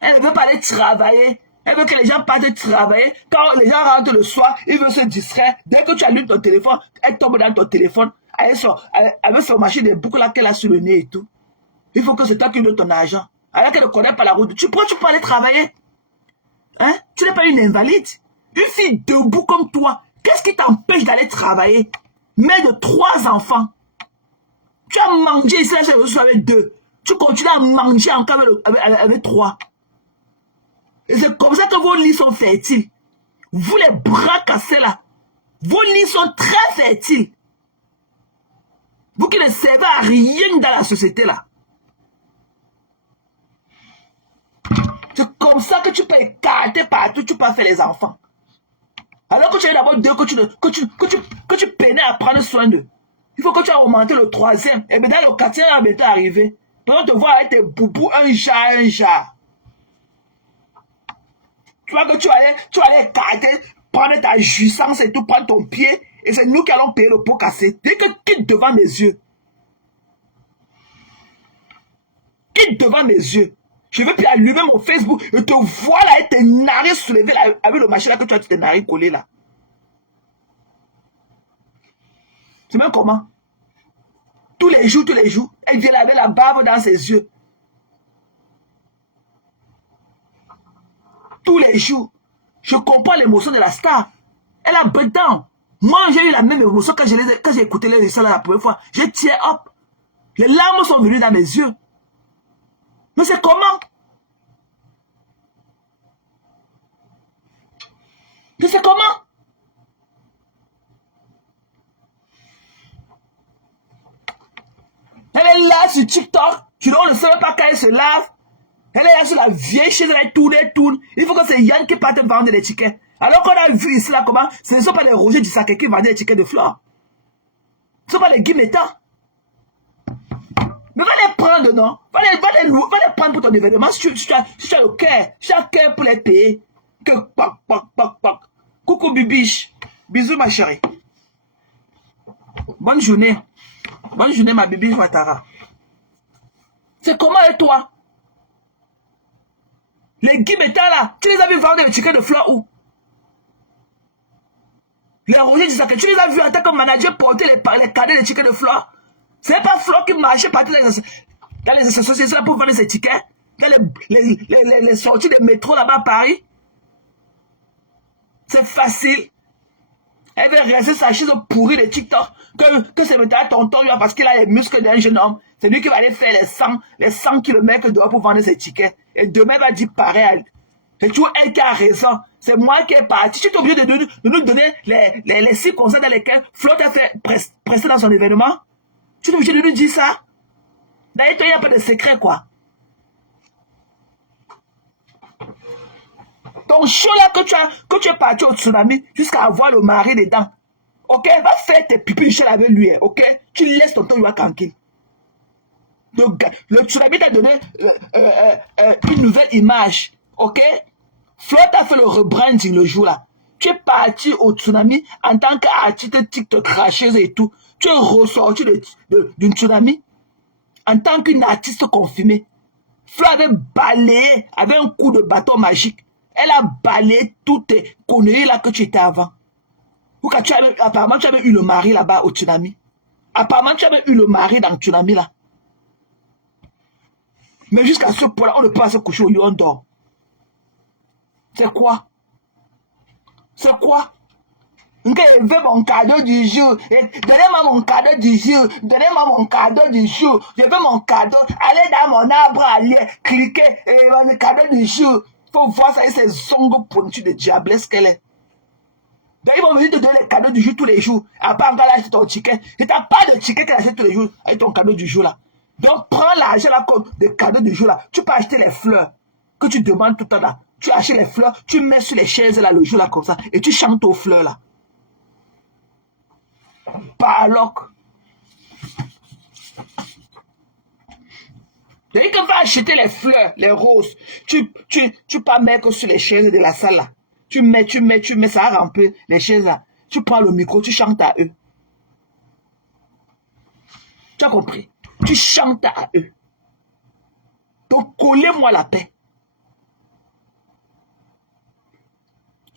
Elle ne veut pas aller travailler. Elle veut que les gens partent travailler. Quand les gens rentrent le soir, ils veulent se distraire. Dès que tu allumes ton téléphone, elle tombe dans ton téléphone. Elle veut se marcher des boucles là qu'elle a sur le nez et tout. Il faut que c'est toi qui donne ton argent. Alors qu'elle ne connaît pas la route. Tu peux aller travailler. Hein? Tu n'es pas une invalide. Une fille debout comme toi. Qu'est-ce qui t'empêche d'aller travailler? Mère de 3 enfants. Tu as mangé ici, là, avec 2. Tu continues à manger encore avec 3. Et c'est comme ça que vos lits sont fertiles. Vous les bras cassés là, vos lits sont très fertiles. Vous qui ne servez à rien dans la société là. C'est comme ça que tu peux écarter partout, tu peux faire les enfants. Alors que tu as d'abord 2 que tu peinais à prendre soin d'eux. Il faut que tu aies augmenté le 3e. Et bien dans le 4e, il est arrivé. Pendant te voir avec tes boubous, un jar. Tu vois que tu allais écarter, prendre ta jouissance et tout, prendre ton pied, et c'est nous qui allons payer le pot cassé. Dès que quitte devant mes yeux. Quitte devant mes yeux. Je vais puis allumer mon Facebook et te voir là et tes narines soulevées là, avec le machin là que tu as tes narines collées là. C'est même comment? Tous les jours, elle vient avec la barbe dans ses yeux. Tous les jours. Je comprends l'émotion de la star. Elle a bedant. Moi, j'ai eu la même émotion quand j'ai écouté les récits la première fois. J'ai tiré hop. Les larmes sont venues dans mes yeux. Mais c'est comment? Tu sais comment? Elle est là sur TikTok. Tu ne le savais pas quand elle se lave. Elle est là sur la vieille chaise, elle tourne. Il faut que c'est Yann qui parte vendre des tickets. Alors qu'on a vu ici là comment, ce ne sont pas les Roger du Sacré qui vendaient des tickets de fleurs. Ce ne sont pas les Guimétas. Mais va les prendre, non? Va les prendre pour ton événement si tu as le cœur. Si tu as le cœur pour les payer. Que pac. Coucou Bibiche. Bisous ma chérie. Bonne journée. Bonne journée ma Bibiche Ouattara. C'est comment et toi? Les Guimétas là, tu les as vu vendre des tickets de fleurs où? Les Roger du Sacré, tu les as vus en tant que manager porter les cadets des tickets de fleurs? C'est pas Fleur qui marchait partout dans les associations pour vendre ces tickets? Dans les sorties de métro là-bas à Paris? C'est facile. Elle veut rester sa chaise pourrie de TikTok. Que c'est maintenant tonton parce qu'il a les muscles d'un jeune homme. C'est lui qui va aller faire les 100 km dehors pour vendre ses tickets. Et demain, il va dire pareil. C'est toujours elle qui a raison. C'est moi qui est parti. Tu es obligé de nous donner les circonstances dans lesquelles Flo t'a fait presser dans son événement. Tu es obligé de nous dire ça. D'ailleurs, il n'y a pas de secret, quoi. Ton show là que tu es parti au tsunami jusqu'à avoir le mari dedans. Ok, va faire tes pipis du avec lui. Ok, tu laisses ton Yoa tranquille. Le tsunami t'a donné une nouvelle image. Ok, Flo t'a fait le rebranding le jour là. Tu es parti au tsunami en tant qu'artiste TikTok cracheuse et tout. Tu es ressorti d'une tsunami en tant qu'une artiste confirmée. Flo avait balayé avec un coup de bâton magique. Elle a balayé toutes tes conneries là que tu étais avant. Ou quand apparemment tu avais eu le mari là-bas au tsunami. Apparemment tu avais eu le mari dans le tsunami là. Mais jusqu'à ce point-là, on ne peut pas se coucher au lit, on dort. C'est quoi? C'est quoi? Je veux mon cadeau du jour. Donnez-moi mon cadeau du jour. Donnez-moi mon cadeau du jour. Je veux mon cadeau. Allez dans mon arbre à lien. Cliquez. Le cadeau du jour. Faut voir ça et ces ongles pointus de diablesse qu'elle est. Donc ils vont venir te donner les cadeaux du jour tous les jours. À part encore là, acheter ton ticket. Et t'as pas de ticket qu'elle achète tous les jours avec ton cadeau du jour là. Donc prends l'argent là des cadeaux du jour là. Tu peux acheter les fleurs que tu demandes tout le temps là. Tu achètes les fleurs, tu mets sur les chaises là le jour là comme ça. Et tu chantes aux fleurs là. Parloc. Donc quand va acheter les fleurs, les roses, tu pas mettre sur les chaises de la salle là. Tu mets, ça remplit les chaises là. Tu prends le micro, tu chantes à eux. Tu as compris? Tu chantes à eux. Donc collez-moi la paix.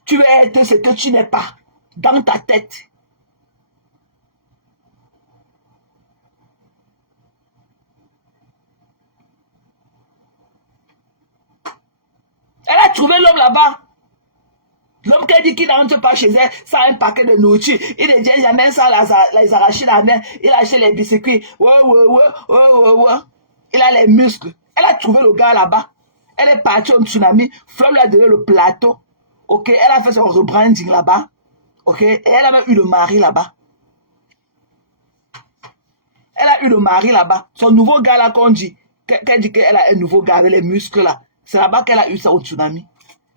Tu veux être ce que tu n'es pas dans ta tête. Elle a trouvé l'homme là-bas. L'homme qui a dit qu'il n'entre pas chez elle sans un paquet de nourriture. Il ne vient jamais sans les arracher la main. Il a acheté les biscuits. Ouais. Il a les muscles. Elle a trouvé le gars là-bas. Elle est partie au tsunami. Flo lui a donné le plateau. Ok, elle a fait son rebranding là-bas. Ok, et elle a même eu le mari là-bas. Elle a eu le mari là-bas. Son nouveau gars là qu'on dit. Qu'elle dit qu'elle a un nouveau gars avec les muscles là. C'est là-bas qu'elle a eu ça au tsunami.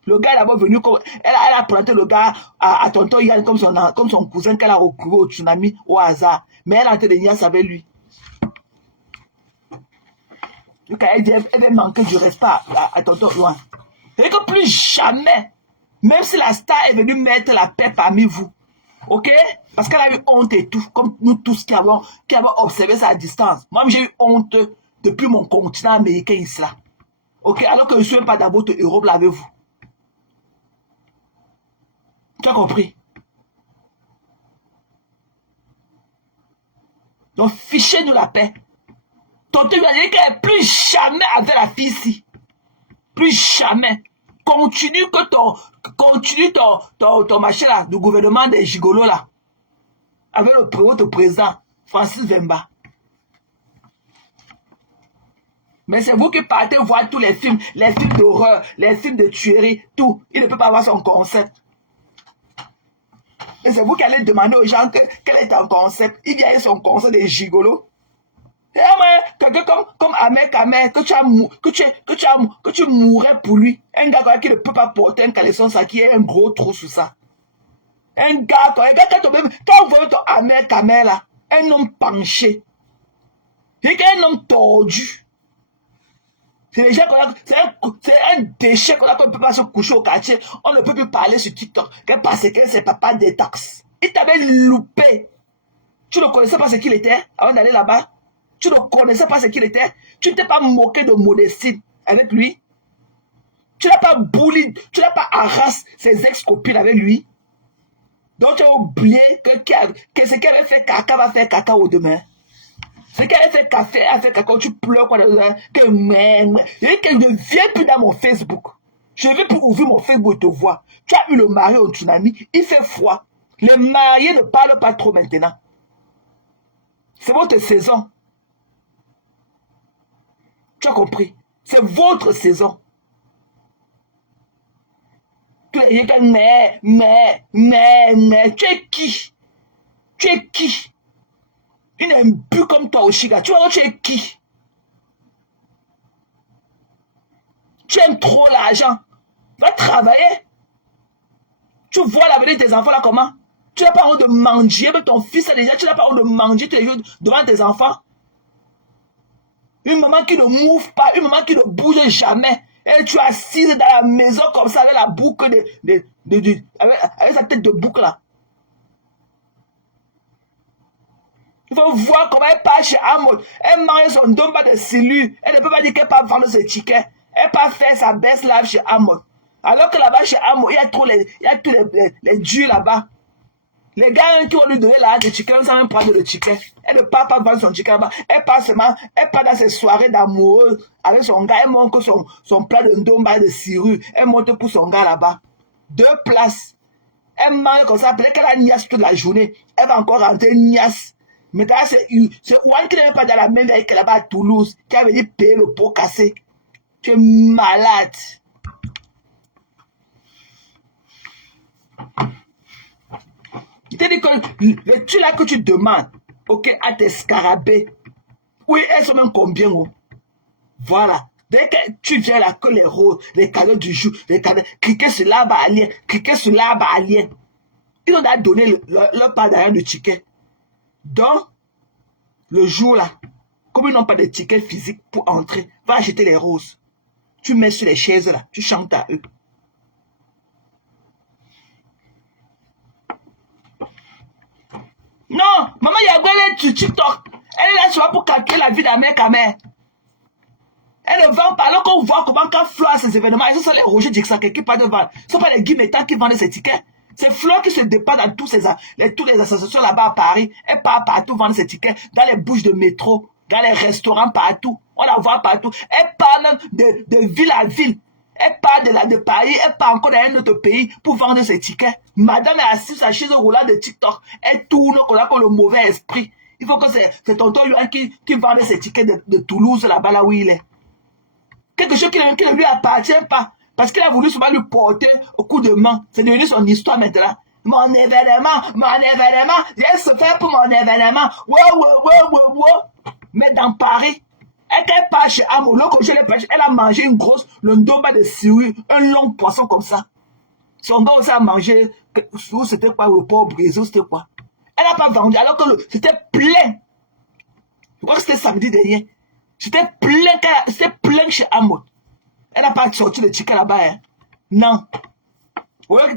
Le gars est d'abord venu, elle a planté le gars à tonton Yann comme son cousin qu'elle a recruté au tsunami au hasard. Mais elle a été de Nias avec lui. Donc elle dit, elle va manquer du respect à tonton Yann. Et que plus jamais, même si la star est venue mettre la paix parmi vous, ok? Parce qu'elle a eu honte et tout, comme nous tous qui avons observé ça à distance. Moi, j'ai eu honte depuis mon continent américain ici là. Ok, alors que je ne suis même pas dans votre Europe là avec vous. Tu as compris? Donc, fichez-nous la paix. Tonton lui a dit qu'elle plus jamais avec la fille ici. Plus jamais. Continue ton machin là, du gouvernement des gigolos là. Avec votre président, Francis Vemba. Mais c'est vous qui partez voir tous les films d'horreur, les films de tuerie, tout. Il ne peut pas avoir son concept. Et c'est vous qui allez demander aux gens quel est ton concept. Il vient avec son concept de gigolo. Et quelqu'un comme Ahmed Kamer, que tu mourrais pour lui. Un gars qui ne peut pas porter un caleçon, ça qui est un gros trou sous ça. Un gars, quand vous voyez ton Ahmed Kamer là, un homme penché. C'est un homme tordu. C'est un déchet qu'on ne peut pas se coucher au quartier. On ne peut plus parler sur TikTok. Parce que c'est papa détox. Il t'avait loupé. Tu ne connaissais pas ce qu'il était avant d'aller là-bas. Tu ne connaissais pas ce qu'il était. Tu ne t'es pas moqué de modestie avec lui. Tu n'as pas bully, tu n'as pas harassé ses ex-copines avec lui. Donc tu as oublié que ce qu'elle avait fait caca va faire caca au demain. Ce qu'elle a fait café, elle a fait caca, tu pleures quoi, que ne viens plus dans mon Facebook. Je ne vais plus ouvrir mon Facebook et te voir. Tu as eu le mari au tsunami, il fait froid. Le marié ne parle pas trop maintenant. C'est votre saison. Tu as compris? C'est votre saison. Mais, tu es qui? Tu es qui? Une imbu comme toi au Chiga. Tu vois, tu es qui? Tu aimes trop l'argent. Va travailler. Tu vois l'avenir de tes enfants là comment? Tu n'as pas honte de manger, mais ton fils déjà, tu n'as pas honte de manger tous les jours devant tes enfants. Une maman qui ne mouve pas, une maman qui ne bouge jamais. Et tu es assise dans la maison comme ça avec la boucle avec sa tête de boucle là. Il faut voir comment elle part chez Amod. Elle mange son domba de cellules. Elle ne peut pas dire qu'elle peut vendre ses tickets. Elle peut pas faire sa best life chez Amod. Alors que là-bas chez Amod, il y a tous les dieux là-bas. Les gars qui vont lui donner la de ticket, on ne sait même prendre le ticket. Elle ne part pas vendre son ticket là-bas. Elle part seulement, elle part dans ses soirées d'amoureux avec son gars. Elle monte son plat de ndomba de cirure. Elle monte pour son gars là-bas. 2 places. Elle mange comme ça. Peut-être qu'elle a niasse toute la journée. Elle va encore rentrer niasse. Mais quand c'est Ouane qui n'est pas dans la même veille que là-bas à Toulouse, qui a venu payer le pot cassé. Tu es malade. Il te dit que le tu là que tu demandes, ok, à tes scarabées, oui, elles sont même combien, oh? Voilà. Dès que tu viens là, que les roses, les cadeaux du jour, les cadeaux, cliquez sur l'arbre à lien, cliquez sur l'arbre à lien. Ils ont donné leur part derrière du ticket. Donc, le jour là, comme ils n'ont pas de ticket physique pour entrer, va acheter les roses. Tu mets sur les chaises là, tu chantes à eux. Non, maman Yagwele sur TikTok. Elle est là souvent pour calculer la vie d'Ahmed Kamer. Elle ne vend pas. Alors qu'on voit comment quand Flo a ces événements, ce sont les Roger Dixon qui partent de vendre. Ce ne sont pas les Guimétans qui vendent ces tickets. C'est Flo qui se dépasse dans toutes les associations là-bas à Paris. Elle part partout vendre ses tickets, dans les bouches de métro, dans les restaurants partout. On la voit partout. Elle part même de ville à ville. Elle part de Paris, elle part encore dans un autre pays pour vendre ses tickets. Madame est assise sur sa chaise roulante de TikTok. Elle tourne comme le mauvais esprit. Il faut que c'est tonton Yohan qui vend ses tickets de Toulouse, là-bas, là où il est. Quelque chose qui ne lui appartient pas. Parce qu'il a voulu souvent lui porter au coup de main. C'est devenu son histoire maintenant. Mon événement, j'ai souffert pour mon événement. Wow. Mais dans Paris, elle part chez Amolo, comme je l'ai pêché, elle a mangé une grosse, le ndomba de sirui, un long poisson comme ça. Son gars aussi a mangé, c'était quoi, le porc brisé, c'était quoi. Elle n'a pas vendu, alors que c'était plein. Je crois que c'était samedi dernier. C'était plein chez Amod. Elle n'a pas sorti le ticket là-bas. Hein. Non. Elle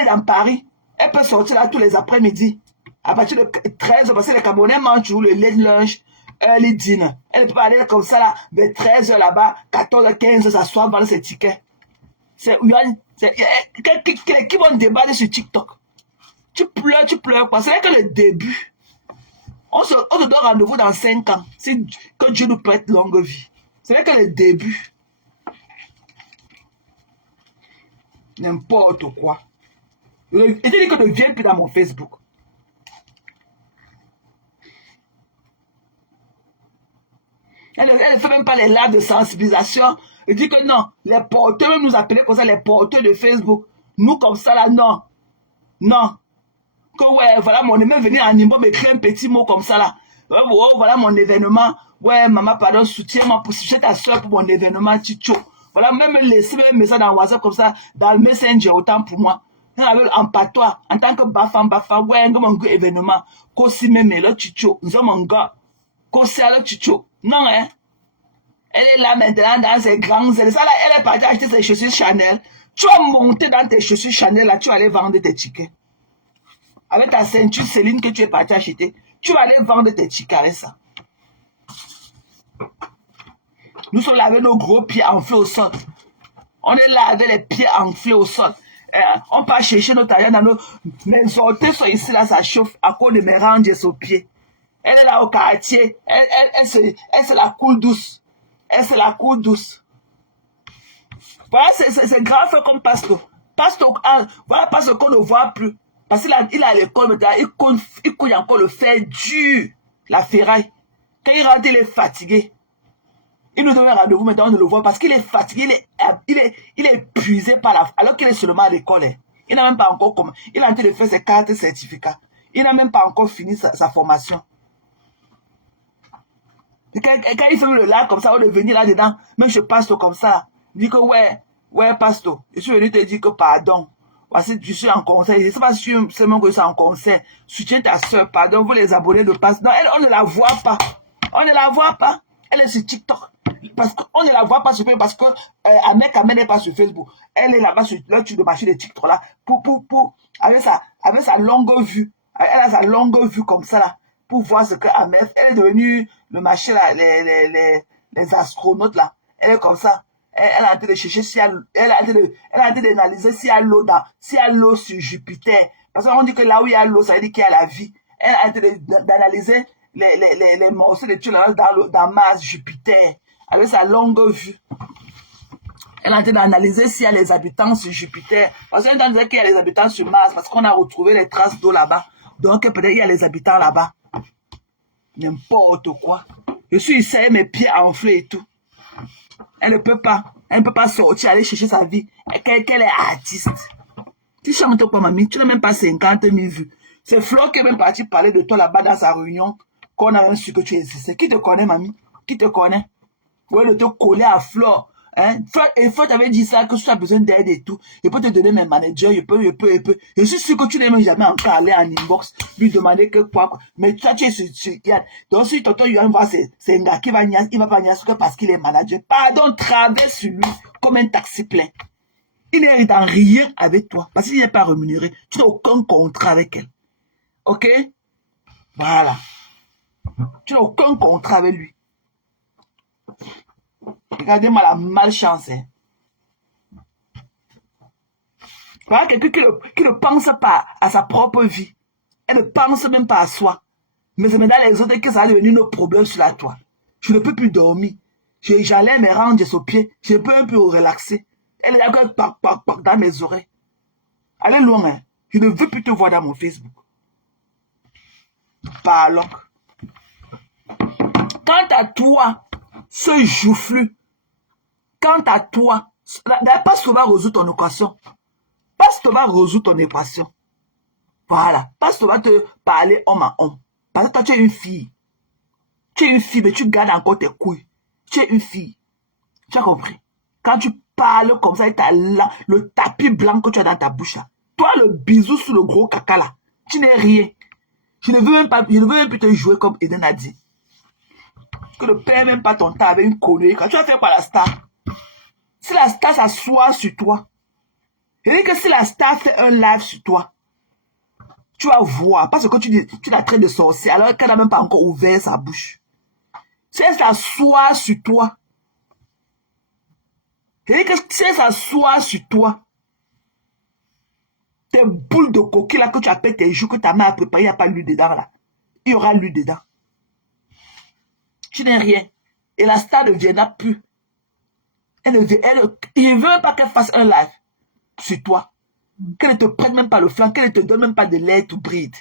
est dans Paris. Elle peut sortir là tous les après-midi. À partir de 13h, parce que les Camerounais mangent toujours le late lunch, early dinner. Elle peut aller comme ça là, de 13h là-bas, 14h, 15h, s'asseoir, vendre ses tickets. C'est qui vont débattre sur TikTok. Tu pleures quoi. C'est vrai que le début. On se donne rendez-vous dans 5 ans. Que Dieu nous prête longue vie. C'est vrai que le début. N'importe quoi. Et tu dis que ne viens plus dans mon Facebook. Elle ne fait même pas les lives de sensibilisation. Elle dit que non, les porteurs, nous appeler comme ça les porteurs de Facebook. Nous comme ça là, non. Non. Que ouais, voilà, mon même venir en Nimbo m'écrire un petit mot comme ça là. Oh, voilà mon événement. Ouais, maman, pardon, soutiens-moi pour soutenir ta soeur pour mon événement, Chicho. Voilà, même laisser un message dans WhatsApp comme ça, dans le Messenger, autant pour moi. En patois, en tant que bafam, ouais, mon événement. Kosi même, le Chicho, nous sommes mon gars. Kosi le Chicho. Non, hein. Elle est là maintenant dans ses grands ailes. Ça là, elle est partie acheter ses chaussures Chanel. Tu vas monter dans tes chaussures Chanel là, tu vas aller vendre tes tickets. Avec ta ceinture Céline que tu es parti acheter, tu vas aller vendre tes tickets avec ça. Nous sommes là avec nos gros pieds enflés au sol. On est là avec les pieds enflés au sol. On part chercher notre tailleur dans nos... Mes orteils sont ici, là, ça chauffe à cause de mes ranges aux pieds. Elle est là au quartier. Elle se la coule douce. Elle se la coule douce. Voilà, c'est grave comme Pasteur. Voilà Pasteur qu'on ne voit plus. Parce qu'il a l'école maintenant, il couille encore le fer dur, la ferraille. Quand il rentre, il est fatigué. Il nous donne un rendez-vous maintenant, on ne le voit parce qu'il est fatigué, il est épuisé par la... Alors qu'il est seulement à l'école. Il n'a même pas encore... Il est en train de faire ses cartes certificats. Il n'a même pas encore fini sa formation. Et quand il fait le là comme ça, on est venu là-dedans, même je passe comme ça. Il dit que ouais, pasteur, je suis venu te dire que pardon. Voici, je suis en conseil. Je ne sais pas si c'est même que je suis en conseil. Soutiens ta soeur, pardon, vous les abonnés de passe. Non, elle, on ne la voit pas. On ne la voit pas. Elle est sur TikTok. Parce qu'on ne la voit pas sur Facebook, parce que Ahmed Kamel n'est pas sur Facebook. Elle est là-bas sur le truc de machine de TikTok là. Avec sa longue vue. Elle a sa longue vue comme ça là. Pour voir ce que Ahmed, elle est devenue le machin là, les astronautes là. Elle est comme ça. Elle est en train de chercher si elle est en train d'analyser si il y a l'eau sur Jupiter. Parce qu'on dit que là où il y a l'eau, ça veut dire qu'il y a la vie. Elle est en train d'analyser les morceaux de tuiles dans Mars, Jupiter, avec sa longue vue. Elle est en train d'analyser s'il y a les habitants sur Jupiter. Parce qu'on est en train de dire qu'il y a les habitants sur Mars, parce qu'on a retrouvé les traces d'eau là-bas. Donc peut-être il y a les habitants là-bas. N'importe quoi. Je suis ici, mes pieds enflés et tout. Elle ne peut pas sortir, aller chercher sa vie. Qu'elle est artiste. Tu chantes quoi, mamie? Tu n'as même pas 50 000 vues. C'est Flo qui est même parti parler de toi là-bas dans sa réunion, qu'on a même su que tu existais. Qui te connaît, mamie? Qui te connaît? Ouais, de te coller à Flo. Hein? Flo t'avait dit ça, que tu as besoin d'aide et tout. Je peux te donner mes managers, je peux. Je suis sûr que tu n'es même jamais encore allé en inbox, lui demander que quoi. Mais toi, tu es sur Yann. Donc, si tonton Yann voit, c'est un gars qui va niaser, il va pas niaser que parce qu'il est manager. Pardon, traverse sur lui comme un taxi plein. Il n'est dans rien avec toi, parce qu'il n'est pas rémunéré. Tu n'as aucun contrat avec elle. Ok? Voilà. Tu n'as aucun contrat avec lui. Regardez-moi la malchance. Hein. Voilà quelqu'un qui ne pense pas à sa propre vie. Elle ne pense même pas à soi. Mais c'est maintenant les autres que ça a devenu nos problèmes sur la toile. Je ne peux plus dormir. J'enlève mes ranges aux pieds. Je peux un peu relaxer. Elle est là dans mes oreilles. Allez loin. Hein. Je ne veux plus te voir dans mon Facebook. Parlons. Quant à toi, ce joufflu, quant à toi, pas souvent résoudre ton équation. Pas souvent résoudre ton équation. Voilà. Pas souvent te parler homme à homme. Parce que toi, tu es une fille. Tu es une fille, mais tu gardes encore tes couilles. Tu es une fille. Tu as compris? Quand tu parles comme ça, avec le tapis blanc que tu as dans ta bouche, là. Toi, le bisou sur le gros caca, là, tu n'es rien. Je ne veux même plus te jouer comme Eden a dit. Que ne perds même pas ton temps avec une connerie. Quand tu vas faire quoi la star? Si la star s'assoit sur toi, je dis que si la star fait un live sur toi, tu vas voir. Parce que tu la traites de sorcière alors qu'elle n'a même pas encore ouvert sa bouche. Si elle s'assoit sur toi, je dis que si elle s'assoit sur toi, tes boules de coquille là que tu appelles tes joues que ta mère a préparé, il n'y a pas l'huile dedans là. Il y aura l'huile dedans. Tu n'es rien. Et la star ne viendra plus. Il ne veut même pas qu'elle fasse un live sur toi. Qu'elle ne te prenne même pas le flanc, qu'elle ne te donne même pas de lait to bride.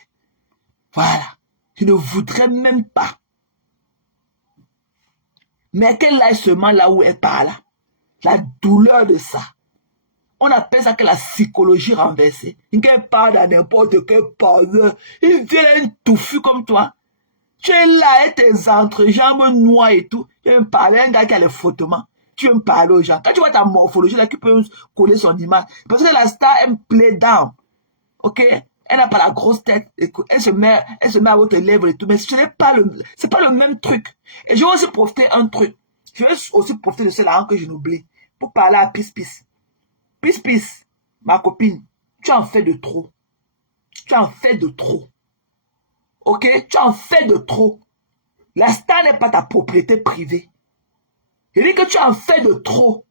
Voilà. Je ne voudrais même pas. Mais qu'elle aille seulement là où elle parle. La douleur de ça. On appelle ça que la psychologie renversée. Il parle à n'importe quel parleur. Il vient un touffu comme toi. Tu es là avec tes entrejambes noires et tout. Tu veux me parler à un gars qui a les frottements. Tu veux me parler aux gens. Quand tu vois ta morphologie là, qui peut coller son image. Parce que la star aime play down. Ok? Elle n'a pas la grosse tête. Elle se met à votre lèvres et tout. Mais c'est pas le même truc. Et je vais aussi profiter un truc. Je vais aussi profiter de cela que je n'oublie. Pour parler à Peace Peace. Peace Peace, ma copine. Tu en fais de trop. Tu en fais de trop. Ok? Tu en fais de trop. La star n'est pas ta propriété privée. Je dis que tu en fais de trop.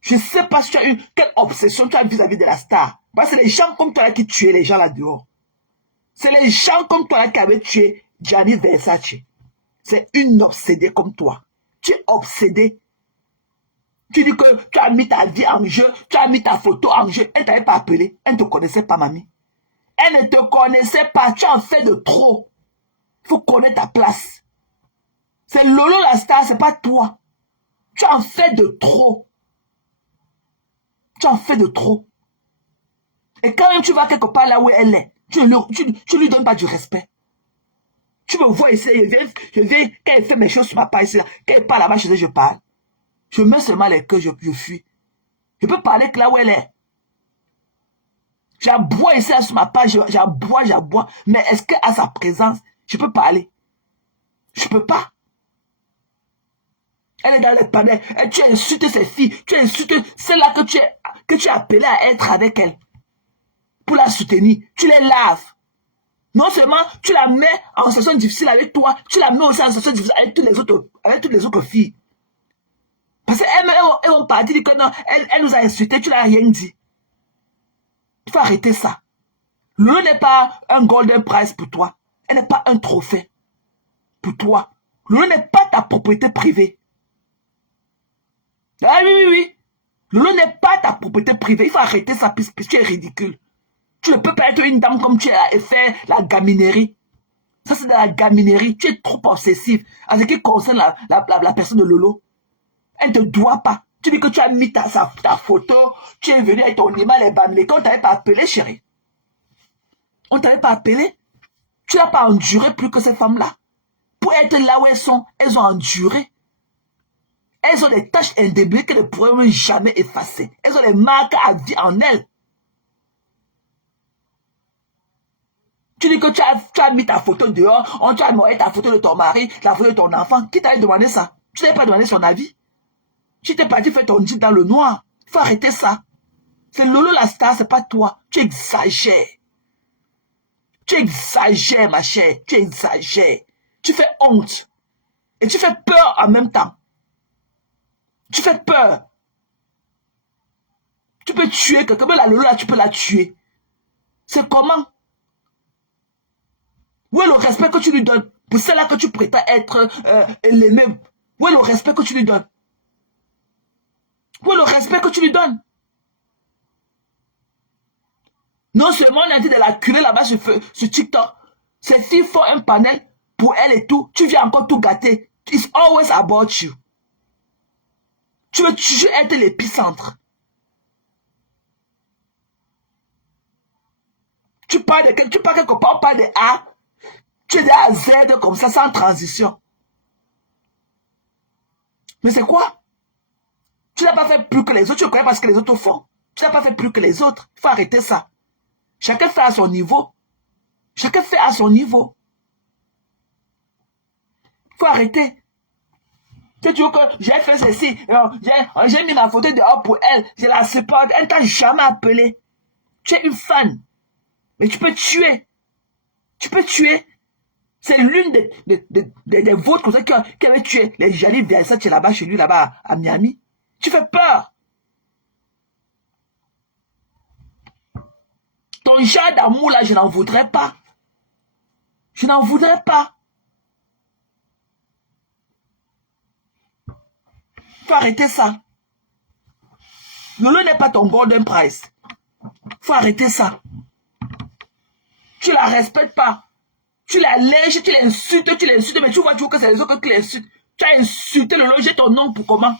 Je ne sais pas si tu as eu quelle obsession tu as vis-à-vis de la star. Parce que c'est les gens comme toi là qui tuaient les gens là dehors. C'est les gens comme toi là qui avaient tué Gianni Versace. C'est une obsédée comme toi. Tu es obsédée. Tu dis que tu as mis ta vie en jeu, tu as mis ta photo en jeu. Elle ne t'avait pas appelé. Elle ne te connaissait pas, mamie. Elle ne te connaissait pas. Tu en fais de trop. Il faut connaître ta place. C'est Lolo la star, c'est pas toi. Tu en fais de trop. Tu en fais de trop. Et quand même tu vas quelque part là où elle est, tu lui donnes pas du respect. Tu me vois ici, je viens, quand elle fait mes choses sur ma page ici, quand elle parle là-bas chez elle, je parle. Je mets seulement les queues, je fuis. Je peux parler que là où elle est. J'aboie ici sur ma page, j'aboie. Mais est-ce qu'à sa présence, je peux parler? Je peux pas. Elle est dans les panels. Et tu insultes ses filles. Tu insultes celle-là que tu as appelée à être avec elle. Pour la soutenir. Tu les laves. Non seulement tu la mets en situation difficile avec toi, tu la mets aussi en situation difficile avec toutes les autres filles. Parce qu'elles vont partir dire que non, elle nous a insultés, tu n'as rien dit. Il faut arrêter ça. Lolo n'est pas un golden prize pour toi. Elle n'est pas un trophée pour toi. Lolo n'est pas ta propriété privée. Ah oui. Lolo n'est pas ta propriété privée. Il faut arrêter ça puisque tu es ridicule. Tu ne peux pas être une dame comme tu es et faire la gaminerie. Ça, c'est de la gaminerie. Tu es trop obsessif en ce qui concerne la personne de Lolo. Elle ne te doit pas. Tu dis que tu as mis ta photo, tu es venu avec ton image, les bamilés. On ne t'avait pas appelé, chérie. On ne t'avait pas appelé. Tu n'as pas enduré plus que ces femmes-là. Pour être là où elles ont enduré. Elles ont des tâches indélébiles qu'elles ne pourront même jamais effacer. Elles ont des marques à vie en elles. Tu dis que tu as mis ta photo dehors, tu as mis ta photo de ton mari, la photo de ton enfant. Qui t'a demandé ça? Tu n'avais pas demandé son avis. Tu t'es parti faire ton deal dans le noir. Il faut arrêter ça. C'est Lolo la star, c'est pas toi. Tu exagères. Tu exagères, ma chère. Tu exagères. Tu fais honte. Et tu fais peur en même temps. Tu fais peur. Tu peux tuer quelqu'un. Mais la Lolo là, tu peux la tuer. C'est comment? Où est le respect que tu lui donnes? Pour celle-là que tu prétends être l'aimé. Où est le respect que tu lui donnes? Où est le respect que tu lui donnes? Non seulement on a dit de la culer là-bas sur TikTok. Ces filles font un panel pour elle et tout. Tu viens encore tout gâter. It's always about you. Tu veux toujours être l'épicentre. Tu parles quelque part, on parle de A. Tu es de A à Z comme ça, sans transition. Mais c'est quoi? Tu n'as pas fait plus que les autres. Tu connais parce que les autres font. Tu n'as pas fait plus que les autres. Il faut arrêter ça. Chacun fait à son niveau. Chacun fait à son niveau. Il faut arrêter. Tu dis que j'ai fait ceci. J'ai mis ma photo dehors pour elle. Je la supporte. Elle ne t'a jamais appelé. Tu es une fan. Mais tu peux tuer. Tu peux tuer. C'est l'une des vôtres comme ça qui avait tué les Gianni Versace là-bas chez lui, là-bas à Miami. Tu fais peur. Ton genre d'amour là, je n'en voudrais pas. Je n'en voudrais pas. Faut arrêter ça. Lolo n'est pas ton golden prize. Faut arrêter ça. Tu la respectes pas. Tu la lèches, tu l'insultes, mais tu vois toujours que c'est les autres qui l'insultent. Tu as insulté le logé ton nom pour comment?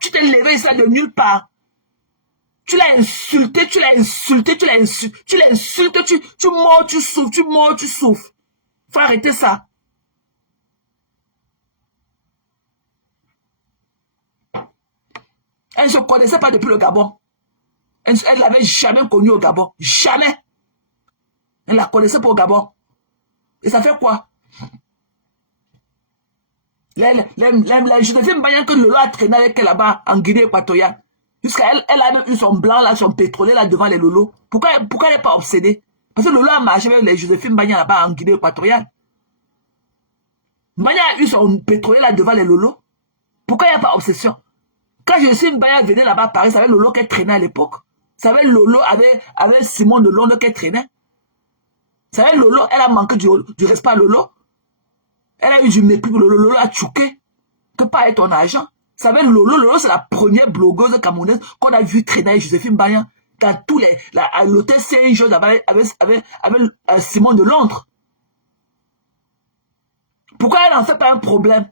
Tu t'es levé ça de nulle part. Tu l'as insulté, tu l'as insulté, tu l'as insulté, tu l'as insulté, tu mords, tu souffres, tu mords, tu souffres. Faut arrêter ça. Elle ne se connaissait pas depuis le Gabon. Elle ne l'avait jamais connue au Gabon. Jamais. Elle la connaissait pas au Gabon. Et ça fait quoi? La Joséphine Banyan que Lolo a traîné avec elle là-bas en Guinée équatoriale. Jusqu'à elle a même eu son blanc là, son pétrolier là devant les Lolo. Pourquoi elle n'est pas obsédée? Parce que Lolo a marché avec les Joséphine Banyan là-bas en Guinée équatoriale. Banyan a eu son pétrolier là devant les Lolo. Pourquoi il n'y a pas obsession? Quand Joséphine Banyan venait là-bas à Paris, ça avait Lolo qu'elle traînait à l'époque. Ça avait Lolo avec Simon de Londres qu'elle traînait. Ça avait Lolo, elle a manqué du respect à Lolo. Elle a eu du mépris pour Lolo. Lolo a tchouqué. Que pas avec ton argent. Ça avait Lolo. Lolo, c'est la première blogueuse camerounaise qu'on a vu traîner avec Joséphine Banyan dans tous les. À l'hôtel Saint-Georges avec Simon de Londres. Pourquoi elle n'en fait pas un problème?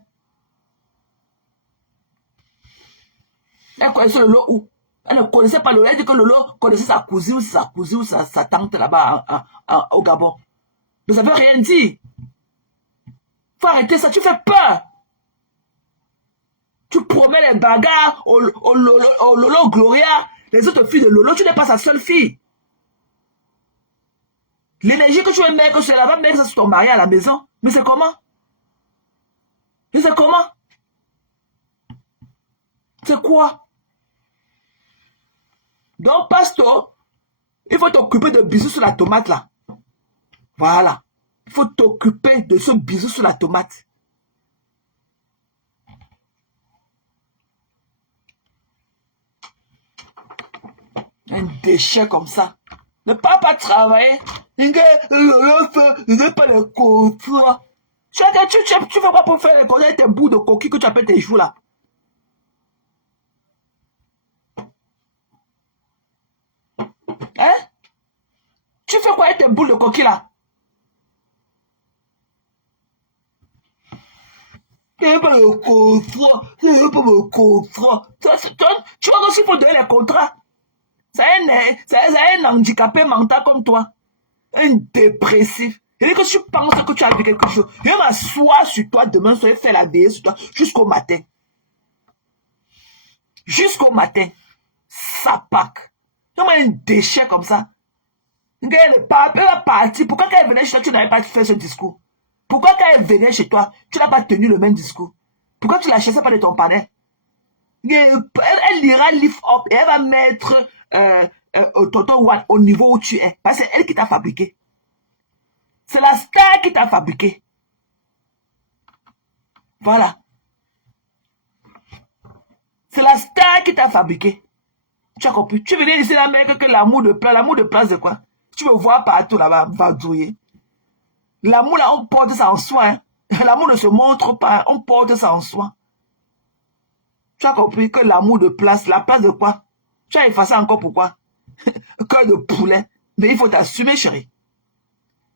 Elle connaissait Lolo où? Elle ne connaissait pas Lolo. Elle dit que Lolo connaissait sa cousine ou sa tante là-bas au Gabon. Mais ça ne veut rien dire. Faut arrêter ça, tu fais peur. Tu promets les bagarres au Lolo Gloria, les autres filles de Lolo, tu n'es pas sa seule fille. L'énergie que tu veux mettre sur la va mettre ça sur ton mari à la maison. Mais c'est comment? Mais c'est comment? C'est quoi? Donc, Pasto, il faut t'occuper de bisous sur la tomate là. Voilà. Il faut t'occuper de ce bisou sur la tomate. Un déchet comme ça. Ne pas travailler. Il ne pas les contrats. Tu fais quoi pour faire les contrats avec tes bouts de coquille que tu appelles tes joues là? Hein? Tu fais quoi avec tes boules de coquille là? Il n'y a pas de contrat. Il n'y a pas de contrat. Tu vois aussi, il faut donner les contrats. C'est un handicapé mental comme toi. Un dépressif. Il dit que tu penses que tu as vu quelque chose. Je vais m'asseoir sur toi demain soir et faire la veillée sur toi jusqu'au matin. Jusqu'au matin. Sapac. Non, mais un déchet comme ça. Elle va partir. Pourquoi quand elle venait chez toi, tu n'avais pas fait ce discours? Pourquoi quand elle venait chez toi, tu n'as pas tenu le même discours? Pourquoi tu ne la chassais pas de ton panel? Elle lira lift up et elle va mettre Tonton One au niveau où tu es. Parce que c'est elle qui t'a fabriqué. C'est la star qui t'a fabriqué. Voilà. C'est la star qui t'a fabriqué. Tu as compris? Tu venais ici là, mec, que l'amour de place de quoi? Tu me vois partout là-bas, vadrouiller. L'amour là, on porte ça en soi. Hein. L'amour ne se montre pas, on porte ça en soi. Tu as compris que l'amour de place, la place de quoi? Tu as effacé encore pourquoi? Cœur de poulet. Mais il faut t'assumer, chérie.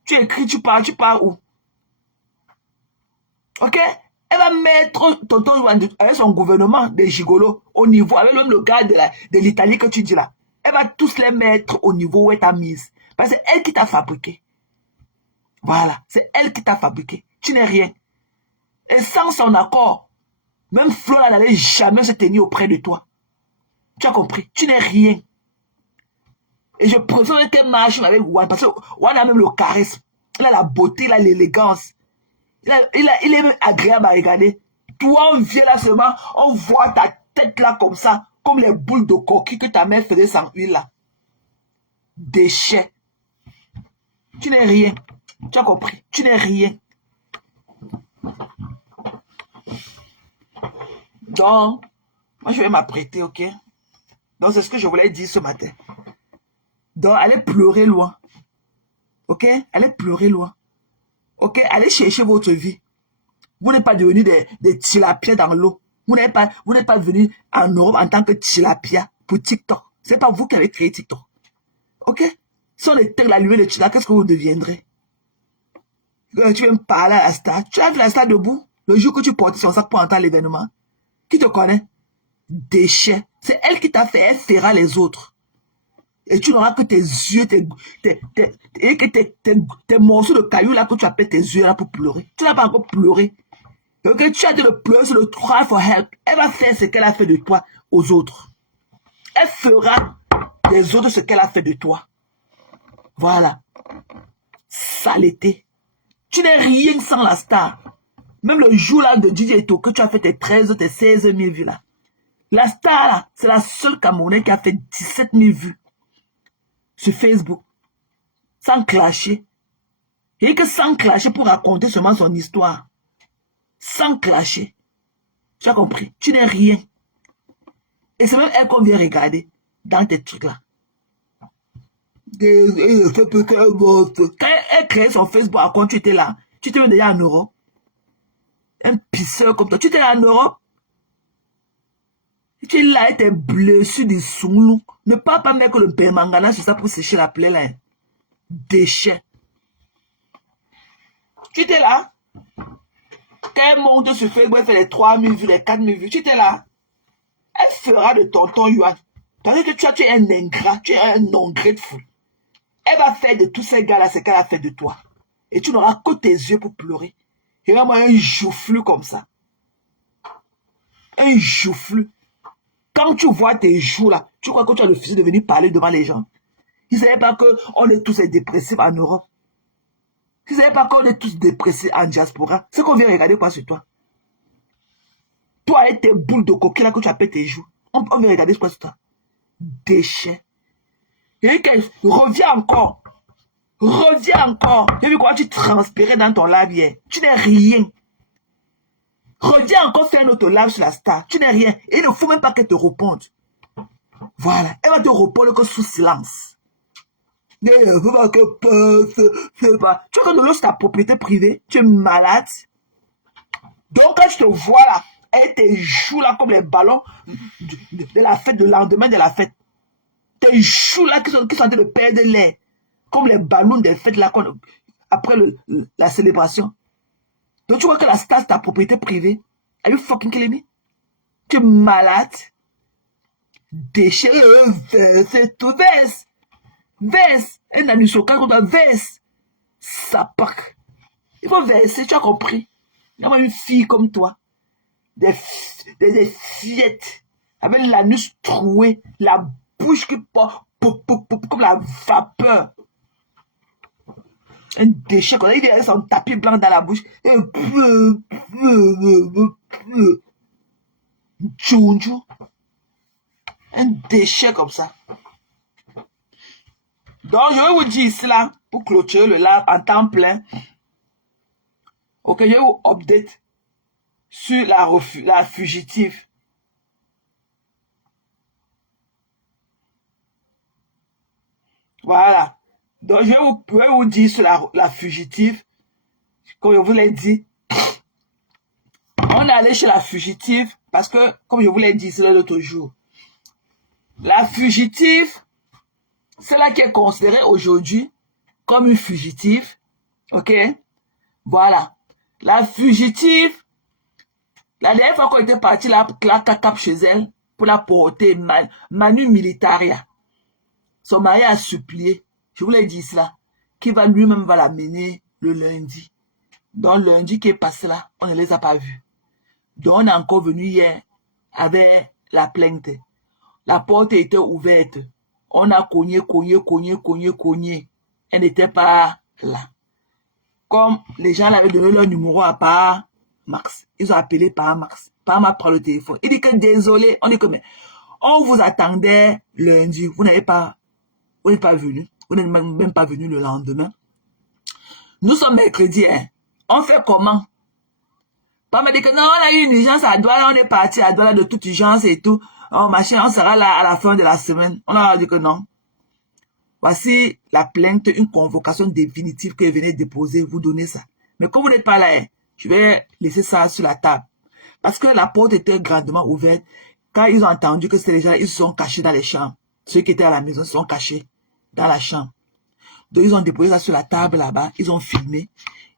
Tu écris, tu pars où? Ok? Elle va mettre Tonton avec son gouvernement des gigolos au niveau, avec même le gars de l'Italie que tu dis là. Elle va tous les mettre au niveau où elle t'a mise. Parce que c'est elle qui t'a fabriqué. Voilà. C'est elle qui t'a fabriqué. Tu n'es rien. Et sans son accord, même Flo n'allait jamais se tenir auprès de toi. Tu as compris? Tu n'es rien. Et je préfère qu'elle marche avec Wan, parce que Wan a même le charisme. Il a la beauté, il a l'élégance. Il est même agréable à regarder. Toi, on vient là seulement, on voit ta tête là comme ça, comme les boules de coquille que ta mère faisait sans huile là. Déchet. Tu n'es rien. Tu as compris? Tu n'es rien. Donc, moi je vais m'apprêter, ok? Donc c'est ce que je voulais dire ce matin. Donc, allez pleurer loin. Ok? Allez pleurer loin. Ok? Allez chercher votre vie. Vous n'êtes pas devenus des tilapias dans l'eau. Vous n'êtes pas venus en Europe en tant que tilapia pour TikTok. C'est pas vous qui avez créé TikTok. Ok? Si on était la lumière de TikTok, qu'est-ce que vous deviendrez? Tu viens me parler à la star. Tu as vu la star debout? Le jour que tu portais son sac pour entendre l'événement. Qui te connaît? Déchet. C'est elle qui t'a fait, elle fera les autres. Et tu n'auras que tes yeux, tes morceaux de cailloux là que tu appelles tes yeux là pour pleurer. Tu n'as pas encore pleuré. Donc tu as dit le pleurer sur le cry for help. Elle va faire ce qu'elle a fait de toi aux autres. Elle fera des autres ce qu'elle a fait de toi. Voilà. Saleté. Tu n'es rien sans la star. Même le jour là de DJ Eto que tu as fait tes 13 ou tes 16 000 vues là. La star là, c'est la seule Camerounaise qui a fait 17 000 vues sur Facebook. Sans clasher. Et que sans clasher pour raconter seulement son histoire. Sans clasher. Tu as compris? Tu n'es rien. Et c'est même elle qu'on vient regarder dans tes trucs là. Quand elle créait son Facebook, quand tu étais là, tu étais déjà en Europe. Un pisseur comme toi. Tu étais là en Europe. Tu es là et t'es blessé du soulou. Ne parle pas mettre le permangana sur ça pour sécher la plaie là. Déchet. Tu étais là. Quand elle monte sur Facebook, elle fait les 3 000 vues, les 4 000 vues. Tu étais là. Elle fera de tonton Yuan. Tandis que tu es un ingrat, tu es un non-grateful. Elle va faire de tous ces gars-là ce qu'elle a fait de toi. Et tu n'auras que tes yeux pour pleurer. Et vraiment un joufflu comme ça. Un joufflu. Quand tu vois tes joues là, tu crois que tu as le physique de venir parler devant les gens. Ils ne savaient pas qu'on est tous dépressifs en Europe. Ils ne savaient pas qu'on est tous dépressifs en diaspora. C'est qu'on vient regarder quoi sur toi. Toi et tes boules de coquille là que tu appelles tes joues. On vient regarder quoi sur toi. Déchet. Et reviens encore. Reviens encore. J'ai vu comment tu transpirais dans ton lave hier. Tu n'es rien. Reviens encore faire un autre live sur la star. Tu n'es rien. Et il ne faut même pas qu'elle te réponde. Voilà. Elle va te répondre que sous silence. Tu vois que c'est ta propriété privée. Tu es malade. Donc quand je te vois là, et tes joues là comme les ballons de la fête, de lendemain de la fête. Tes joues là qui sont en train de perdre l'air. Comme les ballons des fêtes là après la célébration. Donc tu vois que la star c'est ta propriété privée. Are you fucking killing me? Tu es malade. Déchet, c'est tout, verse. Un anusoka comme ça, verse. Ça pack. Il faut verser, tu as compris. Il y a une fille comme toi. Des fillettes. Avec l'anus troué, la bouche qui porte, comme la vapeur. Un déchet, quand il a son tapis blanc dans la bouche. Et tchonjou. Un déchet comme ça. Donc, je vais vous dire cela pour clôturer le live en temps plein. Ok, je vais vous update sur la fugitive. Voilà. Donc, je vais vous dire sur la fugitive. Comme je vous l'ai dit, on est allé chez la fugitive parce que, comme je vous l'ai dit, c'est l'autre jour. La fugitive, c'est là qui est considérée aujourd'hui comme une fugitive. Ok? Voilà. La fugitive, la dernière fois qu'on était parti là, la cap chez elle, pour la porter, Manu Militaria. Son mari a supplié, je vous l'ai dit cela, qu'il va lui-même va l'amener le lundi. Donc lundi qui est passé là, on ne les a pas vus. Donc on est encore venu hier avec la plainte. La porte était ouverte. On a cogné. Elle n'était pas là. Comme les gens avaient donné leur numéro à Pa Max. Ils ont appelé Pa Max. Pa Max prend le téléphone. Il dit que désolé. On dit que mais on vous attendait lundi. Vous n'êtes pas venu. Vous n'êtes même pas venu le lendemain. Nous sommes mercredi. Hein. On fait comment? Pa m'a dit que non, on a eu une urgence à Douala. On est parti à Douala de toute urgence et tout. Oh, machin, on sera là à la fin de la semaine. On a dit que non. Voici la plainte, une convocation définitive que je venais déposer, vous donnez ça. Mais comme vous n'êtes pas là, je vais laisser ça sur la table. Parce que la porte était grandement ouverte. Quand ils ont entendu que c'était les gens, ils se sont cachés dans les chambres. Ceux qui étaient à la maison se sont cachés dans la chambre. Donc ils ont déposé ça sur la table là-bas. Ils ont filmé.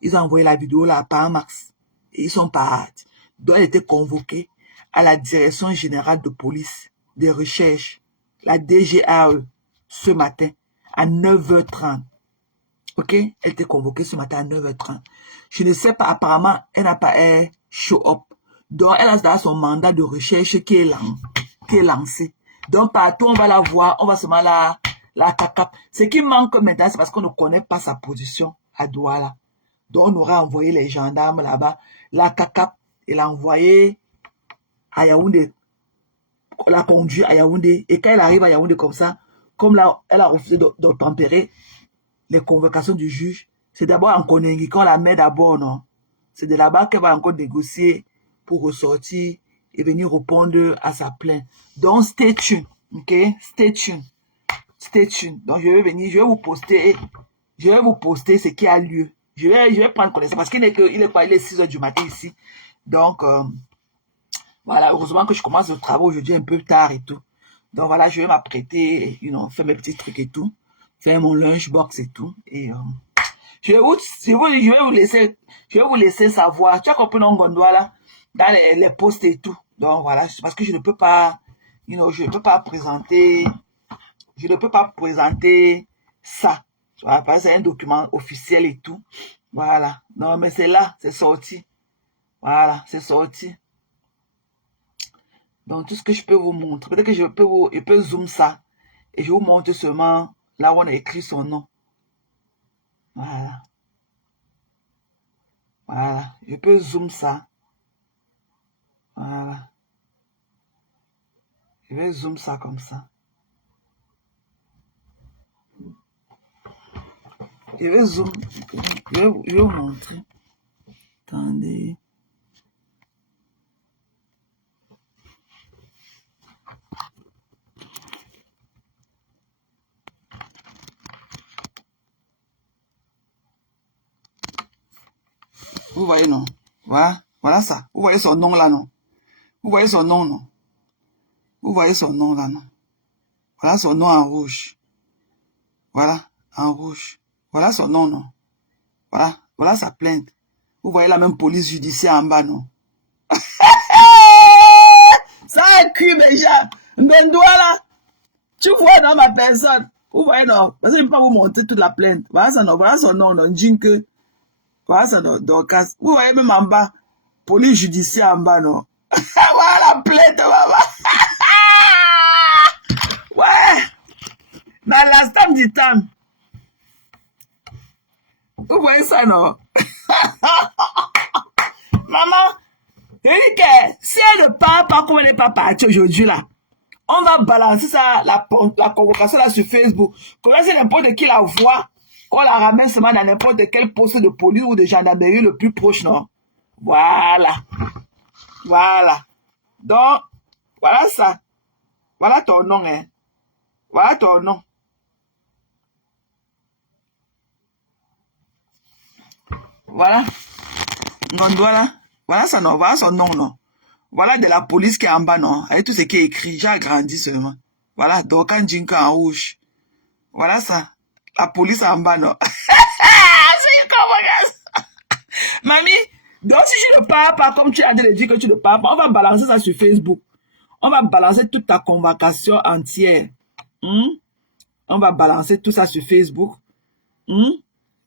Ils ont envoyé la vidéo là à Max. Et ils sont partis. Donc elle était convoquée à la direction générale de police, des recherches, la DGAE. ce matin à 9h30. Ok? Elle était convoquée ce matin à 9h30. Je ne sais pas, apparemment, elle n'a pas show up. Donc, elle a dans son mandat de recherche qui est lancé. Donc, partout, on va la voir, on va seulement la cacape. Ce qui manque maintenant, c'est parce qu'on ne connaît pas sa position à Douala. Donc, on aura envoyé les gendarmes là-bas, la cacape, et l'a envoyé à Yaoundé. On l'a conduit à Yaoundé. Et quand elle arrive à Yaoundé comme ça, comme là, elle a refusé de tempérer les convocations du juge, c'est d'abord en Konengi qu'on la met d'abord, non? C'est de là-bas qu'elle va encore négocier pour ressortir et venir répondre à sa plainte. Donc, stay tuned, ok? Stay tuned. Stay tuned. Donc, je vais venir, je vais vous poster ce qui a lieu. Je vais prendre connaissance parce qu'il est 6h du matin ici. Donc, voilà, heureusement que je commence le travail aujourd'hui un peu tard et tout. Donc, voilà, je vais m'apprêter, faire mes petits trucs et tout. Faire mon lunchbox et tout. Et je vais vous laisser savoir. Tu as compris, non, Gondouala, dans les posts et tout. Donc, voilà, parce que je ne peux pas, je ne peux pas présenter ça. Tu vois, parce que c'est un document officiel et tout. Voilà. Non, mais c'est là, c'est sorti. Voilà, c'est sorti. Donc, tout ce que je peux vous montrer, peut-être que je peux zoom ça. Et je vous montre seulement là où on a écrit son nom. Voilà. Voilà. Je peux zoom ça. Voilà. Je vais zoom ça comme ça. Je vais zoom. Je vais vous montrer. Attendez. Vous voyez, non? Voilà. Voilà ça. Vous voyez son nom là, non? Vous voyez son nom, non? Vous voyez son nom là, non? Voilà son nom en rouge. Voilà, en rouge. Voilà son nom, non? Voilà. Voilà sa plainte. Vous voyez la même police judiciaire en bas, non? Ça a cru, mes gens. Bendoua là. Tu vois dans ma personne. Vous voyez, non? Parce que je ne peux pas vous montrer toute la plainte. Voilà son nom. Voilà son nom, non? Jinke. Voilà son nom. Dorcas. Vous voyez même en bas. Police judiciaire en bas, non? Voilà la plainte, maman. Ouais. Dans l'instant du temps. Vous voyez ça, non? Maman, je dis que si elle ne parle pas comme elle n'est pas partie aujourd'hui, là, on va balancer ça, la convocation là sur Facebook. Comme ça, c'est n'importe qui la voit, qu'on la ramène seulement dans n'importe quel poste de police ou de gendarmerie le plus proche, non? Voilà. Voilà. Donc, voilà ça. Voilà ton nom, hein. Voilà ton nom. Voilà. Donc, voilà. Voilà son nom. Voilà son nom, non. Voilà de la police qui est en bas, non. Avec tout ce qui est écrit. J'ai agrandi seulement. Voilà. Dorcan Jinka en rouge. Voilà ça. La police en bas, non. C'est comme Mamie, donc si je ne parle pas, comme tu as dit de dire que tu ne parles pas, on va balancer ça sur Facebook. On va balancer toute ta convocation entière. On va balancer tout ça sur Facebook.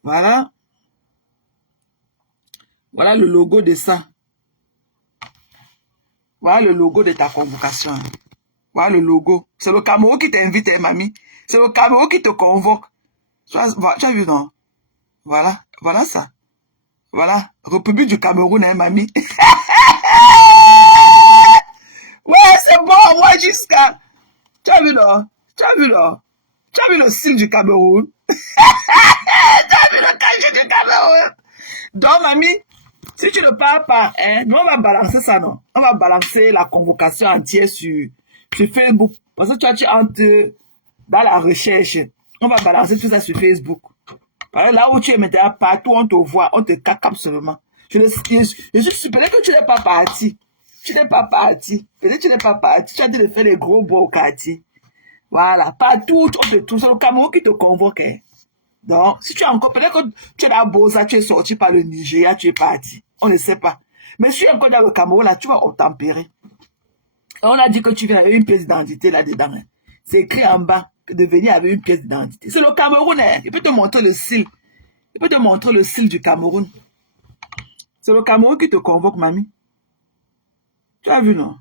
Voilà. Voilà le logo de ça. Voilà le logo de ta convocation. Voilà le logo. C'est le Cameroun qui t'invite, hein, mamie. C'est le Cameroun qui te convoque. Tu as vu, non? Voilà. Voilà ça. Voilà. République du Cameroun, hein, mamie. Ouais, c'est bon, moi jusqu'à... Tu as vu, non? Tu as vu, non? Tu as vu le style du Cameroun? Tu as vu le cachet du Cameroun? Donc, mamie, si tu ne parles pas, hein, nous on va balancer ça, non? On va balancer la convocation entière sur Facebook. Parce que tu entres dans la recherche. On va balancer tout ça sur Facebook. Parce que là où tu es maintenant, partout on te voit, on te cacape seulement. Je suis sûr, peut-être que tu n'es pas parti. Tu n'es pas parti. Peut-être que tu n'es pas parti. Tu as dit de faire les gros beaux au quartier. Voilà. Partout, on te trouve. C'est le Cameroun qui te convoque. Hein. Donc, si tu es encore, peut-être que tu es dans Boza, tu es sorti par le Nigeria, tu es parti. On ne sait pas. Mais si tu es encore dans le Cameroun, là, tu vas obtempérer. On a dit que tu viens avec une pièce d'identité là-dedans. Hein. C'est écrit en bas. de venir avec une pièce d'identité. C'est le Cameroun, hein. Il peut te montrer le style. Il peut te montrer le style du Cameroun. C'est le Cameroun qui te convoque, mamie. Tu as vu, non?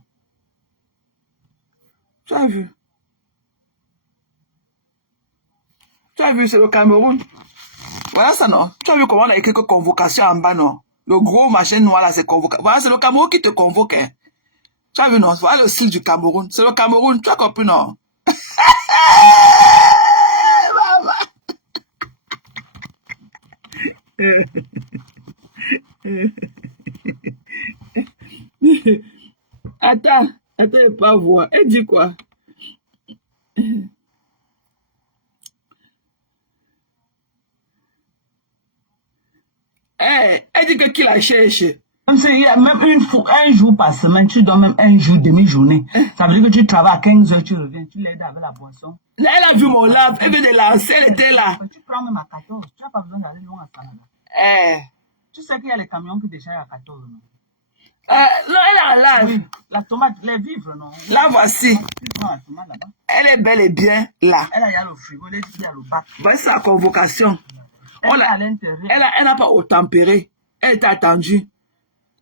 Tu as vu? Tu as vu, c'est le Cameroun. Voilà ça, non? Tu as vu comment on a écrit quelques convocations en bas, non? Le gros machin noir là, c'est convocation. Voilà, c'est le Cameroun qui te convoque, hein. Tu as vu, non? Voilà le style du Cameroun. C'est le Cameroun, tu as compris, non? Attends, pas voir. Elle dit quoi? Elle dit que qui la cherche? Même s'il y a même un jour par semaine, tu donnes même un jour, demi-journée. Ça veut dire que tu travailles à 15 heures, tu reviens, tu l'aides avec la boisson. Elle a vu mon lave, elle veut de lancer, elle était là. Tu prends même à 14, tu n'as pas besoin d'aller loin à Canada. Tu sais qu'il y a les camions qui déchargent à 14, non? Non, elle est en lave. Oui, la tomate, les vivres, non? Là, voici. Tu prends la tomate là-bas. Elle est belle et bien là. Elle a le frigo, elle est dans le bac. Voici sa convocation. Elle est à l'intérieur. Elle n'a pas au tempéré. Elle était attendue.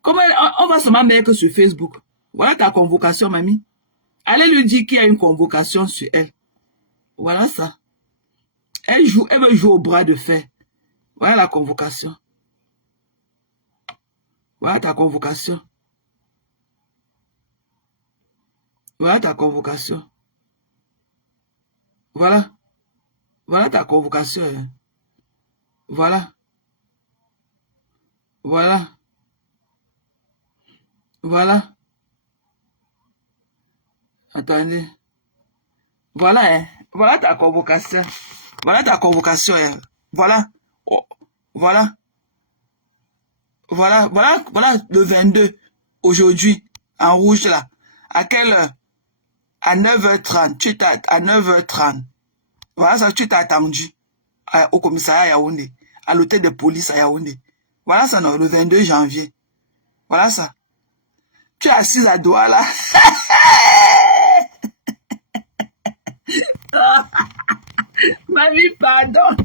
Comment on va seulement mettre sur Facebook. Voilà ta convocation, mamie. Allez lui dire qu'il y a une convocation sur elle. Voilà ça. Elle veut jouer au bras de fer. Voilà la convocation. Voilà ta convocation. Voilà ta convocation. Voilà. Voilà ta convocation. Hein. Voilà. Voilà. Voilà. Attendez. Voilà, hein. Voilà ta convocation. Voilà ta convocation, hein. Voilà. Oh. Voilà. Voilà le 22. Aujourd'hui. En rouge, là. À quelle heure? À 9h30. À 9h30. Voilà ça, tu t'es attendu. Au commissariat à Yaoundé. À l'hôtel de police à Yaoundé. Voilà ça, non, le 22 janvier. Voilà ça. Tu es assise à Douala. Mamie, pardon.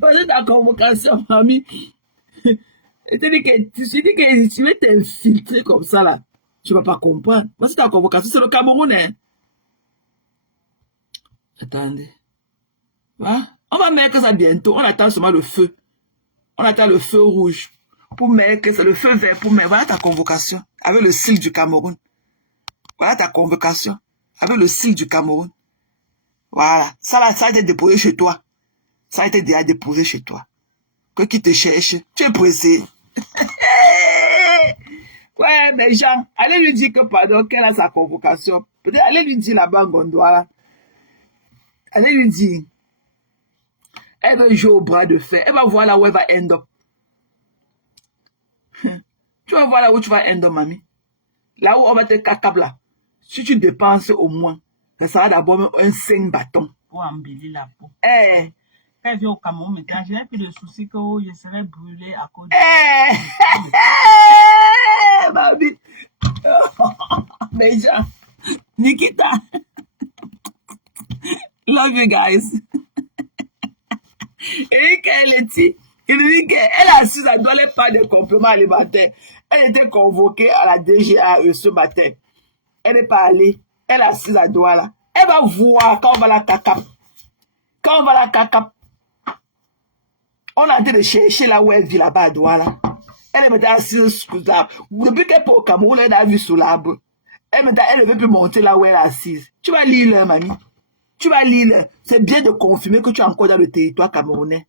Parce ta convocation, mamie. Tu dis que tu veux t'infiltrer comme ça, là. Tu ne vas pas comprendre. Voici ta convocation. C'est le Cameroun, hein. Attendez. Voilà. On va mettre ça bientôt. On attend seulement le feu. On attend le feu rouge. Pour mettre ça, le feu vert. Pour mettre. Voilà ta convocation. Avec le style du Cameroun. Voilà ta convocation. Avec le style du Cameroun. Voilà. Ça a été déposé chez toi. Ça a été déjà déposé chez toi. Que qui te cherche. Tu es pressé. Ouais, mais Jean, allez lui dire que pardon, qu'elle a sa convocation. Peut-être allez lui dire là-bas en Gondouala. Allez lui dire. Elle va jouer au bras de fer. Elle va voir là où elle va end up. Tu vas voir là où tu vas end up, mamie. Là où on va te cacab là. Si tu dépenses au moins, ça sera d'abord un 5 bâtons. Pour embellir la peau. Eh. Quand elle vient au Cameroun, maintenant, j'ai plus de soucis que je serais brûlée à cause de... Mamie. Mais Jean, Nikita. Love you guys. Et qu'elle est dit, il dit qu'elle a assise à donner pas de compléments alimentaires. Elle était convoquée à la DGAE ce matin. Elle n'est pas allée. Elle est assise à Douala. Elle va voir quand on va la cacap. Quand on va la cacap. On est en train de chercher là où elle vit là-bas à Douala. Elle est maintenant assise sous l'arbre. Depuis qu'elle est au Cameroun, elle a vu sous l'arbre. Elle ne veut plus monter là où elle est assise. Tu vas lire là, mamie. Tu vas lire. C'est bien de confirmer que tu es encore dans le territoire camerounais.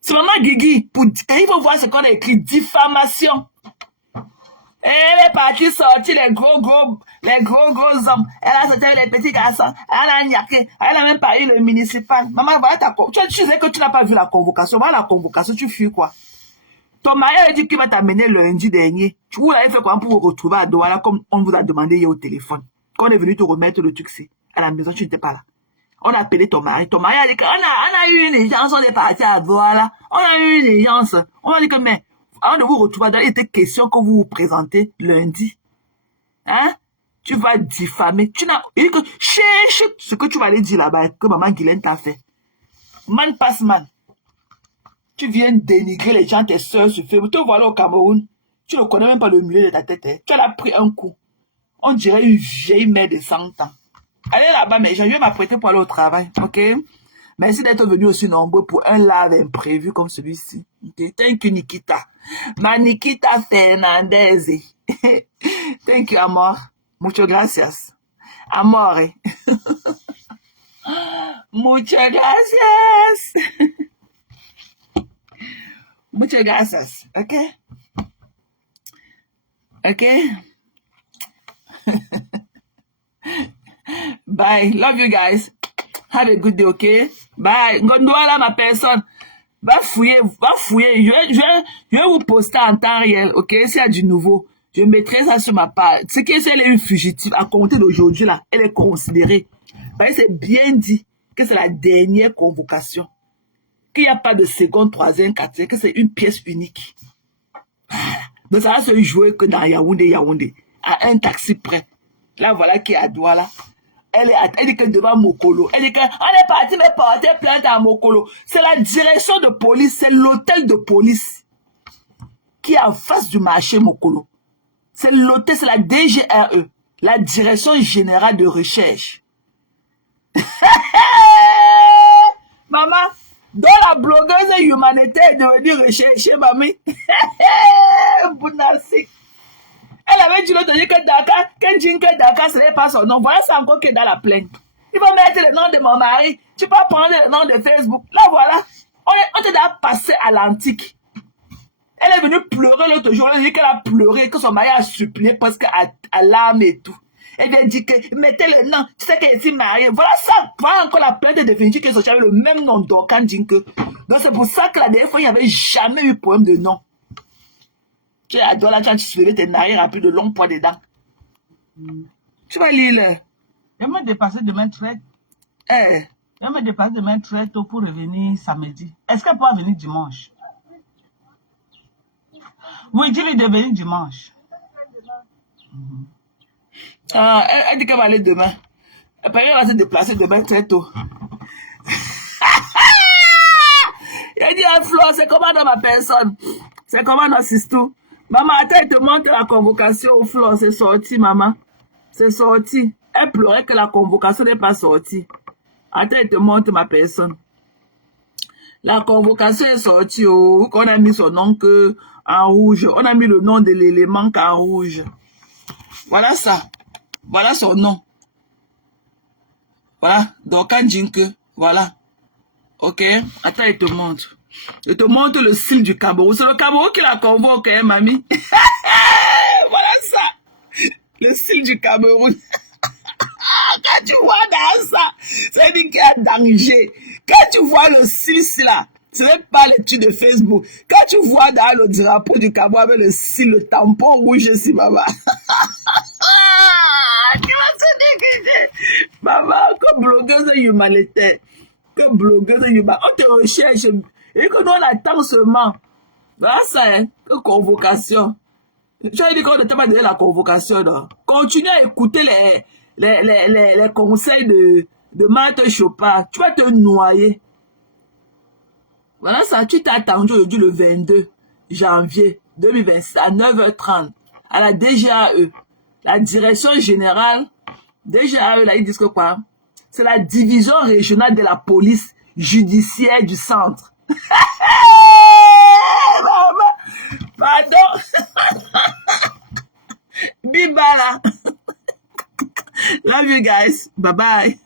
C'est maman Guigui. Il faut voir ce qu'on a écrit. Diffamation. Elle est partie sortir les gros hommes. Elle a sorti les petits garçons. Elle a niaqué. Elle a même pas eu le municipal. Maman, voilà ta convocation. Tu sais que tu n'as pas vu la convocation. Voilà la convocation, tu fuis quoi. Ton mari a dit qu'il va t'amener lundi dernier. Tu vous l'avez fait quoi pour vous retrouver à Douala comme on vous a demandé hier au téléphone. Quand on est venu te remettre le truc, c'est à la maison, tu n'étais pas là. On a appelé ton mari. Ton mari a dit qu'on a eu une urgence, on est parti à Douala. On a eu une urgence. On a dit que, mais, avant de vous retrouver, il était question que vous vous présentez lundi. Hein? Tu vas diffamer. Tu n'as... Il dit que cherche ce que tu vas aller dire là-bas, que maman Guylaine t'a fait. Man passe man. Tu viens dénigrer les gens, tes soeurs sur Facebook. Te voilà au Cameroun. Tu ne connais même pas le milieu de ta tête. Hein. Tu en as pris un coup. On dirait une vieille mère de 100 ans. Allez là-bas, mais je vais m'apprêter pour aller au travail. OK? Merci d'être venu aussi nombreux pour un live imprévu comme celui-ci. Okay? Thank you, Nikita. Ma Nikita Fernandez. Thank you, amor. Muchas gracias. Amore. Muchas gracias. Muchas gracias. Okay? Okay? Bye. Love you guys. Have a good day, okay? Bye. Gondouala, ma personne. Va fouiller, va fouiller. Je vais vous poster en temps réel, ok? S'il y a du nouveau, je mettrai ça sur ma page. Ce qui est, elle est une fugitive à compter d'aujourd'hui, là. Elle est considérée. Parce que c'est bien dit que c'est la dernière convocation. Qu'il n'y a pas de seconde, troisième, quatrième, que c'est une pièce unique. Donc ça va se jouer que dans Yaoundé, à un taxi près. Là, voilà qui est à Douala. Elle dit que devant Mokolo. Elle dit qu'on est parti me porter plainte à Mokolo. C'est la direction de police, c'est l'hôtel de police qui est en face du marché Mokolo. C'est l'hôtel, c'est la DGRE, la Direction Générale de Recherche. Maman, dont la blogueuse humanité est devenue recherchée, mamie. Bounasik. Elle avait dit l'autre jour que Dakar, que Dakar, ce n'est pas son nom. Voilà, c'est encore qui est dans la plainte. Il va mettre le nom de mon mari. Tu peux prendre le nom de Facebook. Là, voilà. On te doit passer à l'antique. Elle est venue pleurer l'autre jour. Elle a dit qu'elle a pleuré, que son mari a supplié parce qu'à l'âme et tout. Elle vient dire que mettez le nom. Tu sais qu'elle est mariée. Voilà ça. Voilà encore la plainte définitive qui est sortie avec le même nom d'Okan Djinke. Donc c'est pour ça que la dernière fois, il n'y avait jamais eu problème de nom. Tu adores là quand tu suivais tes narines remplis de longs poids dedans. Tu vas lire là. Je vais me dépasser demain très. Eh. Je vais me dépasser demain très tôt pour revenir samedi. Est-ce qu'elle pourra venir dimanche? Oui, dis-lui de venir dimanche. Elle dit qu'elle va aller demain. Elle va se déplacer demain très tôt. Elle dit à Flo, c'est comment dans ma personne? C'est comment dans Sistou? Maman, attends, elle te montre la convocation au Flo. C'est sorti, maman. C'est sorti. Elle pleurait que la convocation n'est pas sortie. Attends, elle te montre ma personne. La convocation est sortie. Oh, on a mis son nom que en rouge. On a mis le nom de l'élément qu'en rouge. Voilà ça. Voilà son nom. Voilà. Donc, Djinke. Voilà. Ok. Attends, elle te montre. Je te montre le style du Cameroun. C'est le Cameroun qui la convoque, hein, mamie. Voilà ça. Le style du Cameroun. Quand tu vois dans ça, ça veut dire qu'il y a danger. Quand tu vois le style là, ce n'est pas l'étude de Facebook. Quand tu vois dans le drapeau du Cameroun avec le style, le tampon rouge ici, maman. Maman, comme blogueuse humanitaire. Comme blogueuse humanitaire. On te recherche. Et que nous, on attend seulement. Voilà ça, hein. Que convocation. Tu as dit qu'on ne t'a pas donné la convocation, non? Continue à écouter les conseils de Marthe Chopin. Tu vas te noyer. Voilà ça. Tu t'es attendu aujourd'hui le 22 janvier 2026 à 9h30 à la DGAE. La direction générale DGAE, là, ils disent que quoi? C'est la division régionale de la police judiciaire du centre. Pardon. Bibala. Love you guys. Bye bye.